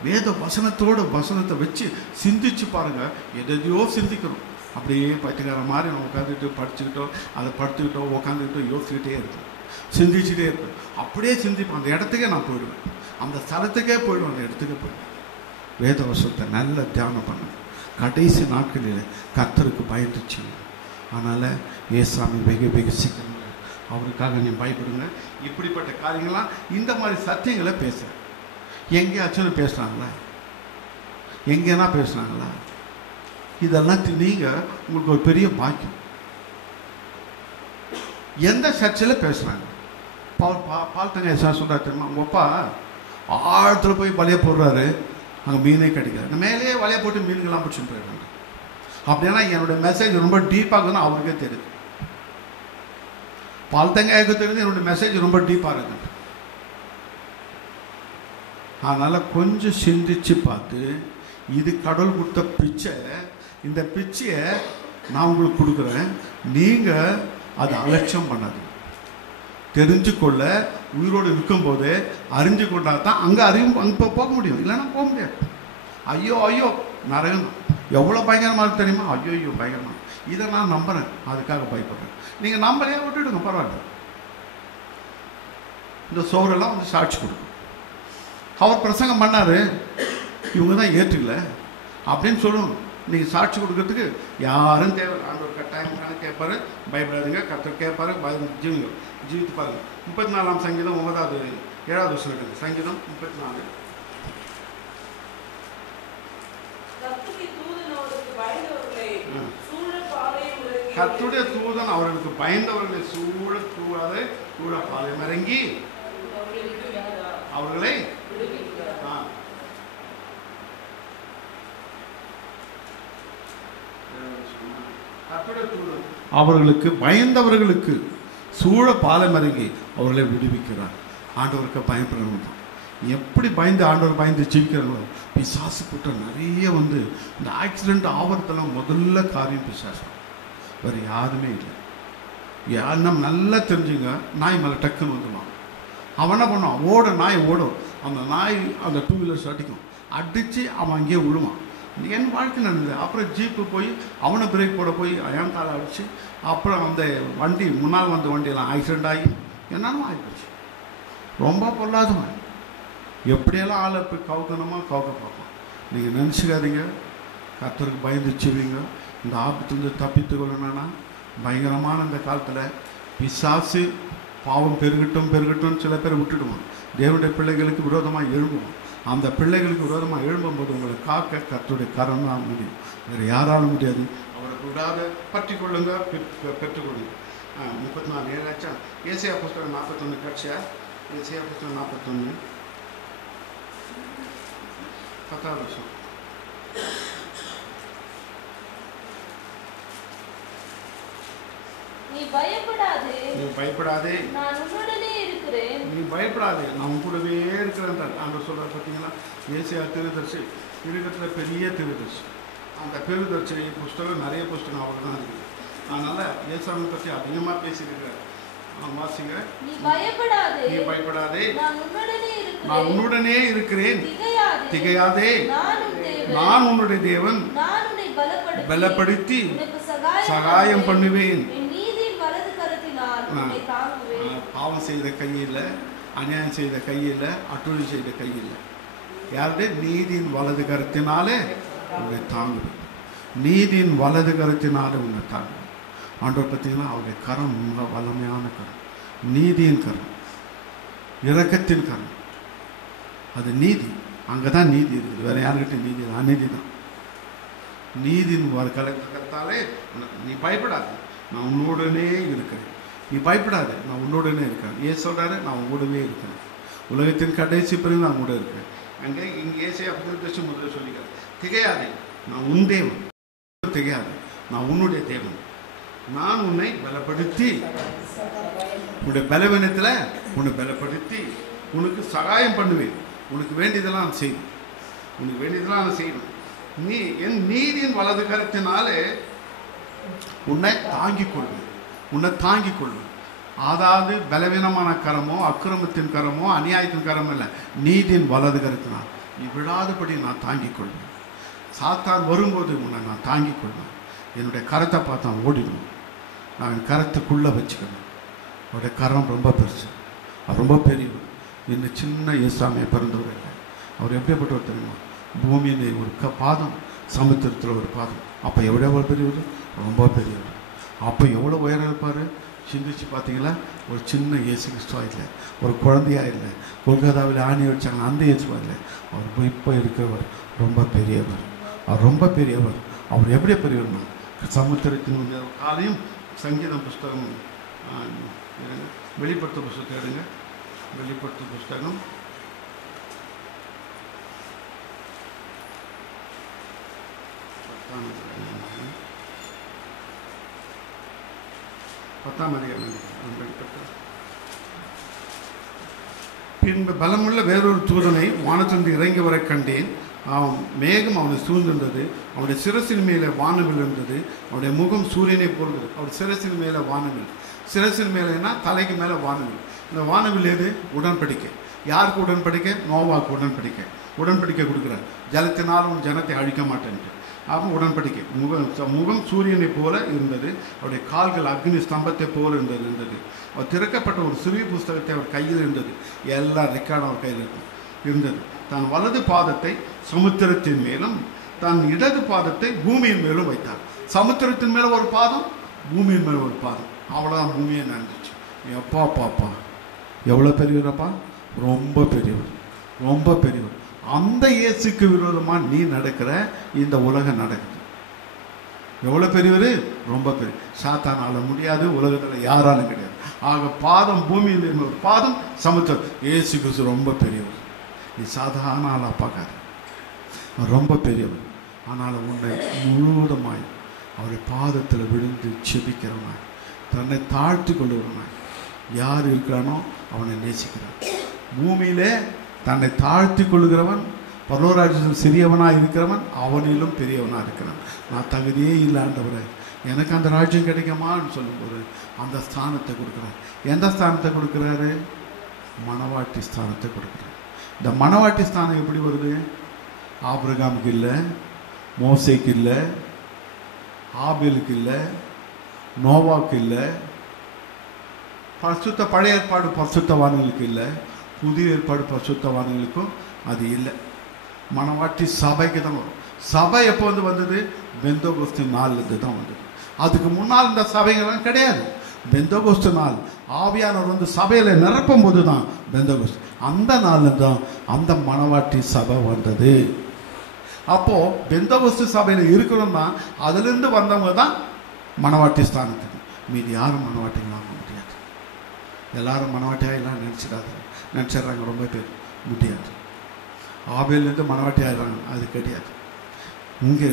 வேத வசனத்தை வச்சு சிந்திச்சு பாருங்க. எதையோ சிந்திக்கிறோம். அப்படியே பைத்தியக்கார மாதிரி நம்ம உட்காந்துக்கிட்டு படிச்சுக்கிட்டோம், அதை படுத்துக்கிட்டோம், உட்காந்துக்கிட்டோம், யோசிச்சுக்கிட்டே இருக்கோம், சிந்திச்சுட்டே இருக்கும். அப்படியே சிந்திப்போம். அந்த இடத்துக்கே நான் போயிடுவேன், அந்த ஸ்தலத்துக்கே போயிடுவேன், அந்த இடத்துக்கே போயிடுவேன். வேத வசனத்தை நல்ல தியானம் பண்ணுவேன். கடைசி நாட்களில் கர்த்தருக்கு பயந்துச்சு. அதனால் ஏசாமி வெகு சீக்கிரம் அவருக்காக நீ பயப்படுங்க. இப்படிப்பட்ட காரியங்கள்லாம் இந்த மாதிரி சத்தியங்களை பேசுகிறேன். எங்கேயாச்சும் பேசுகிறாங்களா? எங்கேனா பேசுகிறாங்களா? இதெல்லாம் நீங்கள் உங்களுக்கு ஒரு பெரிய பாக்கியம். எந்த சர்ச்சில் பேசுகிறாங்க? பால்தங்க சொல்கிறா தெரியுமா? உங்கள் அப்பா ஆழத்தில் போய் வலையை போடுறாரு, அங்கே மீனே கிடைக்காது. மேலேயே வலையை போட்டு மீன்கள்லாம் பிடிச்சிட்டு போயிடுறாங்க. அப்படின்னா என்னோடய மெசேஜ் ரொம்ப டீப்பாகுதுன்னு அவருக்கே தெரியுது. பால்தங்காய்க்கு தெரிஞ்சு என்னோடய மெசேஜ் ரொம்ப டீப்பாக இருக்கு. அதனால் கொஞ்சம் சிந்திச்சு பார்த்து, இது கடவுள் கொடுத்த பிச்சை, இந்த பிச்சையை நான் உங்களுக்கு கொடுக்குறேன், நீங்கள் அதை அலட்சியம் பண்ணாதீங்க. தெரிஞ்சு கொள்ள உயிரோடு இருக்கும்போது அறிஞ்சு கொண்டா தான் அங்கே அங்கே போக முடியும், இல்லைன்னா போக முடியாது. ஐயோ ஐயோ நரகம் எவ்வளோ பயங்கரமாக இருக்கு தெரியுமா? ஐயோ ஐயோ பயங்கரமாக. இதை நான் நம்புகிறேன், அதுக்காக பயப்படுறேன். நீங்கள் நம்பலையா விட்டுடுங்க, பரவாயில்ல. இந்த சோறெல்லாம் வந்து சாட்சி கொடுக்கும். அவர் பிரசங்கம் பண்ணார், இவங்க தான் ஏற்றுக்கல அப்படின்னு சொல்லணும். நீங்கள் சாட்சி கொடுக்கறதுக்கு யாரும் தேவை. ஆண்டவர் கட்டாயம் கேட்பாரு, பயப்படாதுங்க, கர்த்தர் கேட்பாரு, ஜீவிங்க, ஜீவித்து பாருங்க. 34ஆம் சங்கீதம் 9வது 7வது வசனம் இருக்குது. சங்கீதம் 34. கர்த்தருடைய தூதன் அவர்களுக்கு பயந்தவர்களை சூழ பாளையம் இறங்கி அவர்களை அவர்களுக்கு பயந்தவர்களுக்கு சூழ பாலம் இறங்கி அவர்களை விடுவிக்கிறார். ஆண்டவருக்கு பயப்படணும் தான். எப்படி பயந்து ஆண்டவர் பயந்து ஜீவிக்கிறாங்களோ, பிசாசு கூட்டம் நிறைய வந்து இந்த ஆக்சிடென்ட் ஆவறதெல்லாம் முதல்ல காரியம் பிசாசு, வேறு யாருமே இல்லை. நம்ம நல்லா தெரிஞ்சுங்க, நாய் மேலே டக்குன்னு வந்துடுவான். அவன் என்ன பண்ணுவான், நாய் ஓடும், அந்த நாய் அந்த 2 வீலர்ஸ் அடிக்கும், அடித்து அவன் அங்கேயே விழுவான். என் வாழ்க்கை நடந்தது. அப்புறம் ஜீப்பு போய் அவனை பிரேக் போட போய் என் காலை அடிச்சு, அப்புறம் அந்த வண்டி முன்னால் வந்த வண்டியெல்லாம் ஆக்சிடெண்ட் ஆகி என்னன்னு ஆகிப்போச்சு. ரொம்ப பொல்லாதவன். எப்படியெல்லாம் ஆளை போய் கவுக்கணுமோ கவுக்க பார்ப்போம். நீங்கள் நினச்சிக்காதீங்க, கர்த்தருக்கு பயந்து செய்வீங்க. இந்த ஆபத்துலேருந்து தப்பித்து கொள்ளணும்னா பயங்கரமான இந்த காலத்தில் பிசாசு பாவம் பெருகட்டும் சில பேரை விட்டுடுவோம். தேவனுடைய பிள்ளைகளுக்கு விரோதமாக எழும்புவோம். அந்த பிள்ளைகளுக்கு விரோதமாக எழும்பும்போது உங்களை காக்க கர்த்தருடைய கரம் தான் முடியும், வேறு யாராலும் முடியாது. அவரை விடாத பற்றி கொள்ளுங்க, பெற்றுக்கொள்ளுங்க. 34 ஏதாச்சும் ஏசாயா புஸ்தகம் 41 கட்சியா? ஏசாயா புஸ்தகம் 41 10வது வருஷம். நீ பயப்படாதே, நான் உன்னுடனே இருக்கிறேன். நீ பயப்படாதே, நான் உன் கூடவே இருக்கிறேன். ஆண்டவர் சொல்றார் பார்த்தீங்களா? ஏசாயா தீர்க்கதரிசி இருக்கிறதுல பெரிய தீர்க்கதரிசி. அந்த தீர்க்கதரிசி புஸ்தகம் நிறைய புஸ்தகம் அவருக்கு தான் இருக்குது. அதனால் ஏசாவை பற்றி அதிகமாக பேசியிருக்கிறார். வாசிங்க. நீ பயப்படாதே, நான் உன்னுடனே இருக்கிறேன். திகையாதே, நான் உன்னுடைய தேவன், பலப்படுத்தி சகாயம் பண்ணுவேன். பாவம் செய்த கையில், அநியாயம் செய்த கையில், அட்டுழி செய்த கையில், யாருடைய நீதியின் வலது கரத்தினாலே உன்னை தாங்குவேன். நீதியின் வலது கரத்தினாலே உன்னை தாங்குவேன். ஆண்டவர் பார்த்தீங்கன்னா அவருடைய கரம் ரொம்ப வல்லமையான கரம், நீதியின் கரம், இரக்கத்தின் கரம். அது நீதி, அங்கே தான் நீதி இருக்குது, வேற யாருக்கிட்ட நீதி தான், அநீதி தான். நீதியின் கரத்தாலே நீ பயப்படாது, நான் உன்னோடனே இருக்கிறேன். நீ பயப்படாது, நான் உன்னோடனே இருக்கிறேன். ஏன் சொல்கிறாரு? நான் உங்களோடவே இருக்கிறேன். உலகத்தின் கடைசி பிறகு நான் கூட இருக்கிறேன். அங்கே இங்கே ஏசையா புத்தகத்தை முதல்ல சொல்லிக்கிறேன். திகையாதே, நான் உன் தேவன். திகையாதே, நான் உன்னுடைய தேவன். நான் உன்னை பலப்படுத்தி, உன்னுடைய பலவீனத்தில் உன்னை பலப்படுத்தி உனக்கு சகாயம் பண்ணுவேன். உனக்கு வேண்டியதெல்லாம் நான் செய்வேன். உனக்கு வேண்டியதெல்லாம் நான் செய்யணும். நீ என் நீதியின் வலது கரத்தினாலே உன்னை தாங்கிக் கொள்வேன். உன்னை தாங்கிக் கொள்வேன். அதாவது பலவீனமான கரமோ, அக்கிரமத்தின் கரமோ, அநியாயத்தின் கரமோ இல்லை, நீதியின் வலது கரத்தினால் நீ விடாதபடி நான் தாங்கிக் கொள்வேன். சாத்தான் வரும்போது உன்னை நான் தாங்கிக் கொள்வேன். என்னுடைய கரத்தை பார்த்தா ஓடிடுவேன். நான் என் கரத்துக்குள்ளே வச்சுக்கணும். அவருடைய கரம் ரொம்ப பெருசு, அவர் ரொம்ப பெரியவர். இன்னும் சின்ன இயேசுசாமியை பிறந்தவர் இல்லை. அவர் எப்படிப்பட்டவர் தெரியுமா? பூமியிலே ஒரு பாதம், சமுத்திரத்தில் ஒரு பாதம். அப்போ எவ்வளோ பெரியவர்? ரொம்ப பெரியவர். அப்போ எவ்வளோ உயரம் இருப்பார்? சிந்திச்சு பார்த்தீங்களா? ஒரு சின்ன இயேசு கிறிஸ்துவா இல்லை, ஒரு குழந்தையாக இல்லை, கொல்கத்தாவில் ஆணி வச்சாங்க அந்த இயேசுவா இல்லை. அவர் இப்போ இருக்கிறவர் ரொம்ப பெரியவர். அவர் ரொம்ப பெரியவர். அவர் எப்படி பெரியவர்னா, சமுத்திரத்தின் காலையும் சங்கீதம் புஸ்தகம், வெளிப்படுத்த புஸ்தகம் எடுங்க. வெளிப்படுத்த புஸ்தகம் 10ஆம் அதிகாரம். பின்பு பலமுள்ள வேறொரு தூதனை வானத்திலிருந்து இறங்கி வர கண்டேன். அவன் மேகம் அவனை சூழ்ந்திருந்தது, அவனுடைய சிரசின் மேலே வானவில் இருந்தது, அவனுடைய முகம் சூரியனை போல்கிறது. அவருடைய சிரசின் மேலே வானவில், சிரசின் மேலேனா தலைக்கு மேலே வானவில். இந்த வானவில் எது? உடன்படிக்கை. யாருக்கு உடன்படிக்கை? நோவாக்கு உடன்படிக்கை. உடன்படிக்கை கொடுக்குறார், ஜலத்தினாலும் ஜனத்தை அழிக்க மாட்டேன்ட்டு. அவன் உடன்படிக்கை. முகம் சூரியனை போல இருந்தது, அவருடைய கால்கள் அக்னி ஸ்தம்பத்தை போல இருந்தது. அவர் திறக்கப்பட்ட ஒரு சிறிய புஸ்தகத்தை அவர் கையில் இருந்தது, எல்லா ரெக்கார்டும் அவர் கையில் இருந்தது. தன் வலது பாதத்தை சமுத்திரத்தின் மேலும் தன் இடது பாதத்தை பூமியின் மேலும் வைத்தார். சமுத்திரத்தின் மேலே ஒரு பாதம், பூமியின் மேலே ஒரு பாதம். அவ்வளோதான் பூமியை நடந்துச்சு. எப்பா பாப்பா எவ்வளோ பெரியவரப்பா, ரொம்ப பெரியவர், ரொம்ப பெரியவர். அந்த இயேசுக்கு விரோதமாக நீ நடக்கிற இந்த உலகம் நடக்குது. எவ்வளோ பெரியவர், ரொம்ப பெரிய. சாத்தானால முடியாது, உலகத்தில் யாராலும் கிடையாது. ஆக பாதம் பூமியில் ஒரு பாதம், சமுத்திரம். இயேசு கிறிஸ்து ரொம்ப பெரியவர். நீ சாதாரண ஆளாக பார்க்காது, ரொம்ப பெரியவர். ஆனால் உன்னை முழுவதுமாய் அவருடைய பாதத்தில் விழுந்து செபிக்கிறவனாய், தன்னை தாழ்த்தி கொள்ளுகிறவனாய் யார் இருக்கிறானோ அவனை நேசிக்கிறான். பூமியிலே தன்னை தாழ்த்தி கொள்ளுகிறவன் பரலோகராஜ்யத்தில் சிறியவனாக இருக்கிறவன் அவனிலும் பெரியவனாக இருக்கிறான். நான் தகுதியே இல்லாண்டவரை எனக்கு அந்த ராஜ்யம் கிடைக்குமான்னு சொல்லும்போது அந்த ஸ்தானத்தை கொடுக்குறார். எந்த ஸ்தானத்தை கொடுக்குறாரு? மணவாட்டி ஸ்தானத்தை கொடுக்குறாரு. இந்த மணவாட்டி ஸ்தானம் எப்படி வருது? ஆபிரகாமுக்கு இல்லை, மோசேக்கு இல்லை, ஆபேலுக்கு இல்லை, நோவாக்கு இல்லை, பரிசுத்த பழைய ஏற்பாடு பரிசுத்தவான்களுக்கு இல்லை, புதிய ஏற்பாடு பரிசுத்தவான்களுக்கும் அது இல்லை. மணவாட்டி சபைக்கு தான் வரும். சபை எப்போ வந்தது? பெந்தோகோஸ்து நாள்லேருந்து தான் வந்தது. அதுக்கு முன்னால் இந்த சபைகள்லாம் கிடையாது. பெந்தோகோஸ்து நாள் ஆவியானவர் சபையில் நிரப்பும் போது தான் பெந்தோகோஸ்து. அந்த நாள்லேருந்து தான் அந்த மணவாட்டி சபை வந்தது. அப்போது பெந்தோகோஸ்து சபையில் இருக்கிறோம்னா அதுலேருந்து வந்தவங்க தான் மணவாட்டி ஸ்தானத்துக்கு. மீதி யாரும் மணவாட்டிங்களாக முடியாது. எல்லாரும் மணவாட்டியாக எல்லாம் நினச்சிடுறாங்க. ரொம்ப பேர் முடியாது. ஆபேலேருந்து மணவாட்டி ஆயிடுறாங்க, அது கிடையாது. இங்கே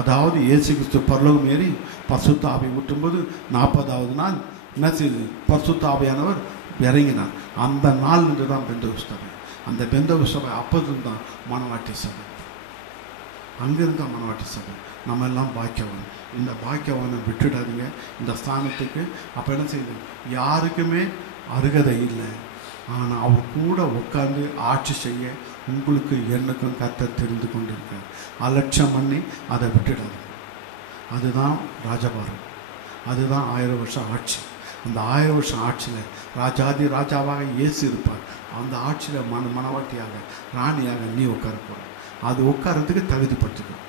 அதாவது இயேசு கிறிஸ்து பரலோகம் ஏறி பரிசுத்த ஆவி ஊற்றும்போது 40வது நாள் என்ன செய்யுது? பரிசுத்த ஆவியானவர் இறங்கினார். அந்த நாள்லேருந்து தான் பெந்தோகோஸ்து சபை. அந்த பெந்தோகோஸ்து சபை அப்போதும் தான் மணவாட்டி சபை. அங்கிருந்து தான் மணவாட்டி சபை. நம்ம எல்லாம் பாக்கியவான். இந்த பாக்கியவானை விட்டுடாதீங்க இந்த ஸ்தானத்துக்கு. அப்போ என்ன செய்யுது? யாருக்குமே அருகதை இல்லை, ஆனால் அவர் கூட உட்கார்ந்து ஆட்சி செய்ய உங்களுக்கு எனக்கும் கர்த்தர் தெரிந்து கொண்டிருக்கார். அலட்சியம் பண்ணி அதை விட்டுடாது. அதுதான் ராஜபாரம், அதுதான் 1000 வருஷம் ஆட்சி. அந்த 1000 வருஷம் ஆட்சியில் ராஜாதி ராஜாவாக இயேசு இருப்பார். அந்த ஆட்சியில் மணவாட்டியாக ராணியாக நீ உட்கார போகிற. அது உட்காரத்துக்கு தகுதிப்படுத்திக்கும்.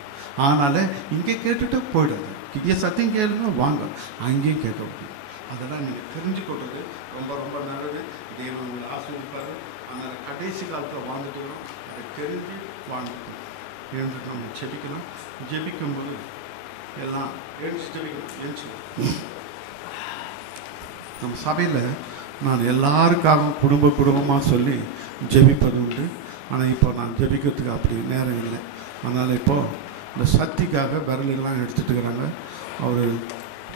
அதனால் இங்கே கேட்டுட்டு போயிடாது. இங்கே சத்தியம் கேளுங்க, வாங்க, அங்கேயும் கேட்க முடியும். அதெல்லாம் நீங்கள் தெரிஞ்சுக்கொள்வது ரொம்ப ரொம்ப நல்லது. தேவன் உங்களை ஆசீர்வதிப்பார். அதனால் கடைசி காலத்தில் வாழ்ந்துட்டு வரோம், அதை தெரிஞ்சு வாழ்ந்துக்கணும். எழுந்துட்டு நம்ம ஜெபிக்கணும். ஜெபிக்கும்போது எல்லாம் எழுந்து ஜெபிக்கணும். எழுந்து நம்ம சபையில் நான் எல்லாருக்காகவும் குடும்பமாக சொல்லி ஜெபிப்பது உண்டு. ஆனால் இப்போ நான் ஜெபிக்கிறதுக்கு அப்படி நேரம் இல்லை. அதனால் இப்போது இந்த சக்திக்காக விரலெல்லாம் எடுத்துகிட்டு இருக்கிறாங்க. அவர்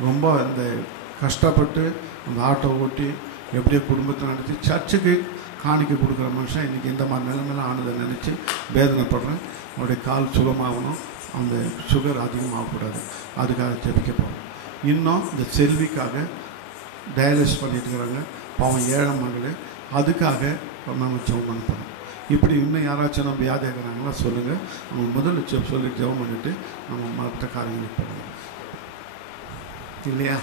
ரொம்ப இந்த கஷ்டப்பட்டு அந்த ஆட்டோ ஓட்டி எப்படியோ குடும்பத்தை நடத்தி சர்ச்சுக்கு காணிக்க கொடுக்குற மனுஷன் இன்றைக்கி இந்த மாதிரி நிலைமையெல்லாம் ஆனதை நினச்சி வேதனைப்படுறேன். அவருடைய கால் சுகமாகணும், அந்த சுகர் அதிகமாகக்கூடாது, அதுக்காக ஜெபிக்க போகிறோம். இன்னும் இந்த செல்விக்காக டயாலிசிஸ் பண்ணிட்டு இருக்கிறாங்க, பாவம் 7 மகள், அதுக்காக நம்ம ஜெபம் பண்ண போகிறோம். இப்படி இன்னும் யாராச்சும் நம்ம வியாதி இருக்கிறாங்களா சொல்லுங்கள். நம்ம முதல்ல சொல்லி ஜெபம் பண்ணிவிட்டு நம்ம மற்ற காரியங்களுக்கு போகணும் இல்லையா?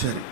சரி,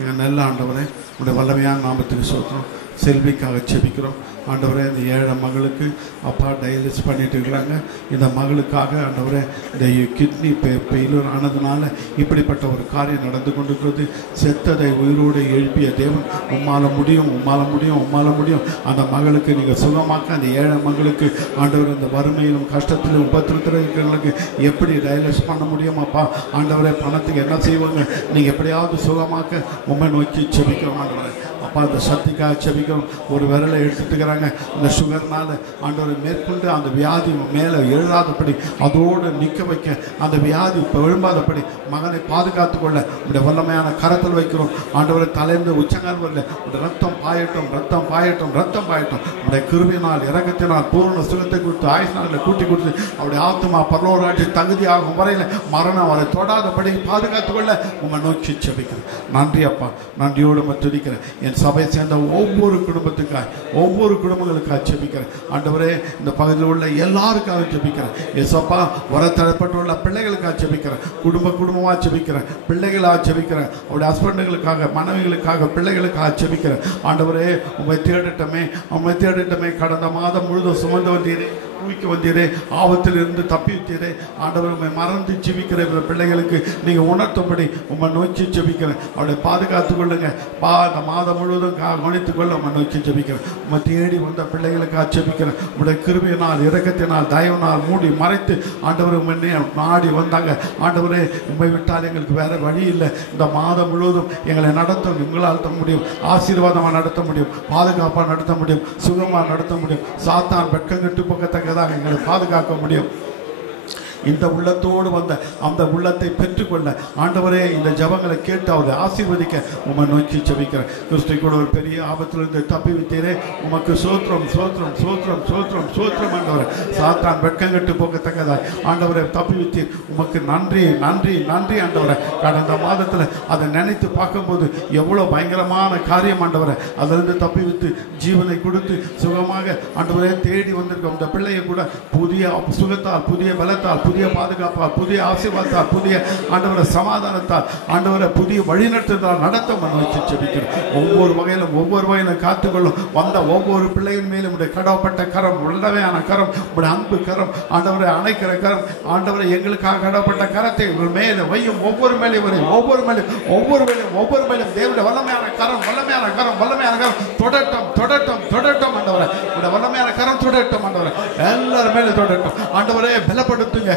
எங்கள் நல்ல ஆண்டவரே, உடைய வல்லமையான நாமத்துக்கு சோத்திரம். செல்விக்காக செபிக்கிறோம் ஆண்டவரே. இந்த 7 மகளுக்கு அப்பா டயாலிசிஸ் பண்ணிட்டு இருக்கிறாங்க. இந்த மகளுக்காக ஆண்டவரே இந்த கிட்னி ஃபெயிலியர் ஆனதுனால இப்படிப்பட்ட ஒரு காரியம் நடந்து கொண்டிருக்கிறது. செத்ததை உயிரோடு எழுப்பிய தேவன், உம்மால முடியும், உம்மால முடியும், உம்மால முடியும். அந்த மகளுக்கு நீங்கள் சுகமாக்க, அந்த 7 மகளுக்கு ஆண்டவர் இந்த வறுமையிலும் கஷ்டத்திலும் உபத்திரத்தில் இருக்கிறவங்களுக்கு எப்படி டயாலிசிஸ் பண்ண முடியுமாப்பா ஆண்டவரே? பணத்துக்கு என்ன செய்வாங்க? நீங்கள் எப்படியாவது சுகமாக்க உண்மை நோக்கி செபிக்கிறோம் ஆண்டவரே. அப்பா அந்த சக்திக்காக செபிக்கிறோம். ஒரு விரலை எடுத்துட்டுக்கிறாங்க இந்த சுகர்னால ஆண்டவரை மேற்கொண்டு அந்த வியாதி மேலே எழுதாதபடி அதோடு நிற்க வைக்க, அந்த வியாதி இப்போ எழும்பாதபடி மகனை பாதுகாத்து கொள்ள உடைய வல்லமையான கரத்தில் வைக்கிறோம். ஆண்டவரை தலைந்து உச்சங்கால் வரல உடைய ரத்தம் பாயட்டும், ரத்தம் பாயட்டும், ரத்தம் பாயட்டும். உடைய கிருபையினால் இரக்கத்தினால் பூர்ண சுகத்தை கொடுத்து ஆயுஷ் நாளில் கூட்டி கொடுத்து அவருடைய ஆத்மா பரலோராட்சி தகுதியாகும் வரையில் மரணம் அவரை தொடாதபடி பாதுகாத்து கொள்ள உங்களை நோக்கி செபிக்கிறேன். நன்றி அப்பா, நன்றியோடு துதிக்கிறேன். என் சபையை சேர்ந்த ஒவ்வொரு குடும்பத்துக்காக, ஒவ்வொரு குடும்பங்களுக்காக செபிக்கிறேன். ஆண்டவரே இந்த பகுதியில் உள்ள எல்லாருக்காக செபிக்கிறேன். ஏசப்பா வரத்தடப்பட்டுள்ள பிள்ளைகளுக்காக செபிக்கிறேன். குடும்பமாக செபிக்கிறேன். பிள்ளைகளாக செபிக்கிறேன். அவருடைய ஹஸ்பண்டுகளுக்காக, மனைவிகளுக்காக, பிள்ளைகளுக்காக செபிக்கிறேன். ஆண்டவரே உண்மை தேடட்டமே கடந்த மாதம் முழுதும் சுமந்து வந்தீரே, தூக்கி வந்தீரே, ஆபத்தில் இருந்து தப்பி வைத்தீரே. ஆண்டவர் உண்மை மறந்து செபிக்கிற பிள்ளைகளுக்கு நீங்கள் உணர்த்தும்படி உண்மை நோக்கி செபிக்கிறேன். அவருடைய பாதுகாத்து கொள்ளுங்க. அந்த மாதம் முழுவதும் கவனித்துக் கொள்ள உண்மை நோக்கி செபிக்கிறேன். உண்மை தேடி வந்த பிள்ளைகளுக்காக செபிக்கிறேன். உடைய கிருபையினால் இரக்கத்தினால் தயவினால் மூடி மறைத்து ஆண்டவர் உண்மை நாடி வந்தாங்க. ஆண்டவரே உண்மை விட்டால் எங்களுக்கு வேற வழி இல்லை. இந்த மாதம் முழுவதும் எங்களை நடத்த உங்களால் முடியும். ஆசீர்வாதமாக நடத்த முடியும், பாதுகாப்பாக நடத்த முடியும், சுகமாக நடத்த முடியும். சாத்தான் வெட்கம் கெட்டு போகத்தக்கதாக எங்களை பாதுகாக்க முடியும். இந்த உள்ளத்தோடு வந்த அந்த உள்ளத்தை பெற்றுக்கொள்ள ஆண்டவரே இந்த ஜபங்களை கேட்டு அவரை ஆசீர்வதிக்க உம்மை நோக்கி செபிக்கிறேன். கிறிஸ்து கூட ஒரு பெரிய ஆபத்திலிருந்து தப்பி வைத்தீரே, உமக்கு சோத்திரம் சோத்திரம் சோத்திரம் சோத்திரம் சோத்திரம். ஆண்டவரை சாத்தான் வெட்கம் கெட்டு போகத்தக்கதாய் ஆண்டவரை தப்பி வைத்தீர். உமக்கு நன்றி நன்றி நன்றி ஆண்டவரை. கடந்த மாதத்தில் அதை நினைத்து பார்க்கும்போது எவ்வளோ பயங்கரமான காரியம் ஆண்டவரை. அதிலிருந்து தப்பி வைத்து ஜீவனை கொடுத்து சுகமாக ஆண்டவரை தேடி வந்திருக்கோம். இந்த பிள்ளையை கூட புதிய சுகத்தால், புதிய பலத்தால், புதிய பாதுகாப்பால், புதிய ஆசீர்வாதத்தால், புதிய ஆண்டவரை சமாதானத்தால், ஆண்டவரை புதிய வழிநடத்துதலால் நடத்த முயற்சி செபிக்கிறோம். ஒவ்வொரு வகையிலும் காத்துக்கொள்ளும். வந்த ஒவ்வொரு பிள்ளையின் மேலும் உடைய கடவுப்பட்ட கரம், உள்ளவையான கரம், உடைய அன்பு கரம், ஆண்டவரை அணைக்கிற கரம், ஆண்டவரை எங்களுக்காக கடவுப்பட்ட கரத்தை மேலே வையும். ஒவ்வொரு மேலையும் தேவனுடைய வல்லமையான கரம், வல்லமையான கரம், வல்லமையான கரம் தொடட்டும் தொடட்டும் தொடட்டும். ஆண்டவரை உடைய வல்லமையான கரம் தொடட்டும். ஆண்டவரை எல்லாரும் மேலே தொடட்டும். ஆண்டவரே பலப்படுத்துங்க,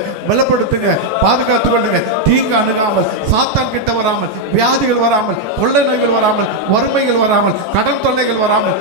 பாதுகாத்துக் கொள்ளுங்க. தீங்கு அணுகாமல், சாத்தான் கிட்ட வராமல், வியாதிகள் வராமல், கொள்ளை நோய்கள் வராமல், வறுமைகள் வராமல், கடன் தொல்லைகள் வராமல்,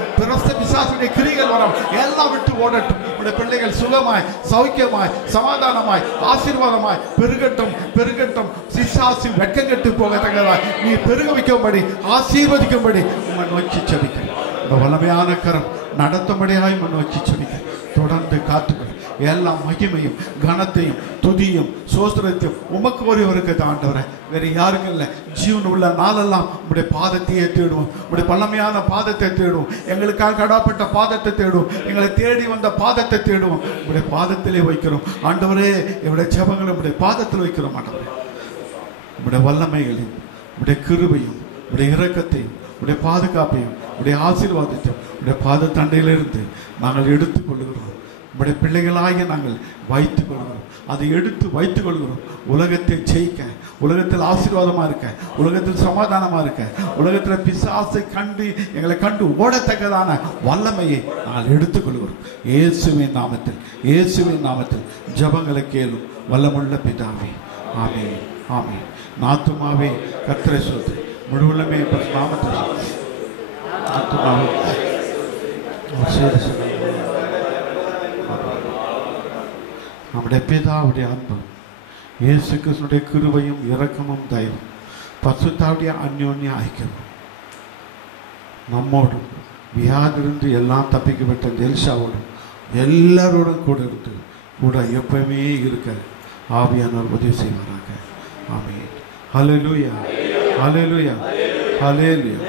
பிசாசுடைய கிரிகள் வராமல் எல்லாம் விட்டு ஓடட்டும். உடைய பிள்ளைகள் சுகமாய், சௌக்கியமாய், சமாதானமாய், ஆசீர்வாதமாய் பெருகட்டும் பெருகட்டும். பிசாசு வெட்கம் கெட்டு போகத்தக்கதாய் நீ பெருக வைக்கும்படி, ஆசீர்வதிக்கும்படி உம்மை நோக்கி செபிக்கிறேன். இந்த வல்லமையான கரம் நடத்தும்படியாய் உம்மை நோக்கி செபிக்கிறேன். தொடர்ந்து காத்துக்கள். எல்லா மகிமையும் கனத்தையும் துதியும் சோஸ்திரத்தையும் உமக்கு ஒருவருக்கு ஆண்டவரை, வேறு யாருக்கும் இல்லை. ஜீவன் உள்ள நாளெல்லாம் உடைய பாதத்தையே தேடுவோம், உடைய பழமையான பாதத்தை தேடுவோம், எங்களுக்காக கடப்பட்ட பாதத்தை தேடுவோம், எங்களை தேடி வந்த பாதத்தை தேடுவோம். உடைய பாதத்திலே வைக்கிறோம் ஆண்டவரே. என்னுடைய ஜெபங்களை உடைய பாதத்தில் வைக்கிறோம் ஆண்டவரே. உடைய வல்லமைகளையும், உடைய கிருபையும், உடைய இரக்கத்தையும், உடைய பாதுகாப்பையும், உடைய ஆசீர்வாதத்தையும் உடைய பாத தண்டையிலிருந்து நாங்கள் எடுத்துக் கொள்கிறோம். உடைய பிள்ளைகளாக நாங்கள் வைத்துக் கொள்கிறோம். அதை எடுத்து வைத்துக் கொள்கிறோம். உலகத்தை ஜெயிக்க, உலகத்தில் ஆசீர்வாதமாக இருக்க, உலகத்தில் சமாதானமாக இருக்க, உலகத்தில் பிசாசை கண்டு எங்களை கண்டு ஓடத்தக்கதான வல்லமையை நாங்கள் எடுத்துக்கொள்கிறோம். இயேசுவின் நாமத்தில் ஜெபங்களை கேளும் வல்லமுள்ள பிதாவே. ஆமென் ஆமென். நாத்துமாவே கர்த்தரை ஸ்தோத்திரி, முழுவதுமே நாமத்தில் ஆத்துமாவே நம்முடைய பிதாவுடைய அன்பு, இயேசு கிறிஸ்துடைய கிருபையும் இரக்கமும் தயவும், பரிசுத்தாவுடைய அந்யோன்ய ஐக்கியம் நம்மோடும், வியாதிலிருந்து எல்லாம் தப்பிக்கப்பட்ட எல்சாவோடும் எல்லாரோடும் கூட இருந்து கூட எப்பவுமே இருக்க ஆவியானவர் உதவி செய்வாராக. ஆமென். ஹல்லேலூயா, ஹல்லேலூயா, ஹல்லேலூயா.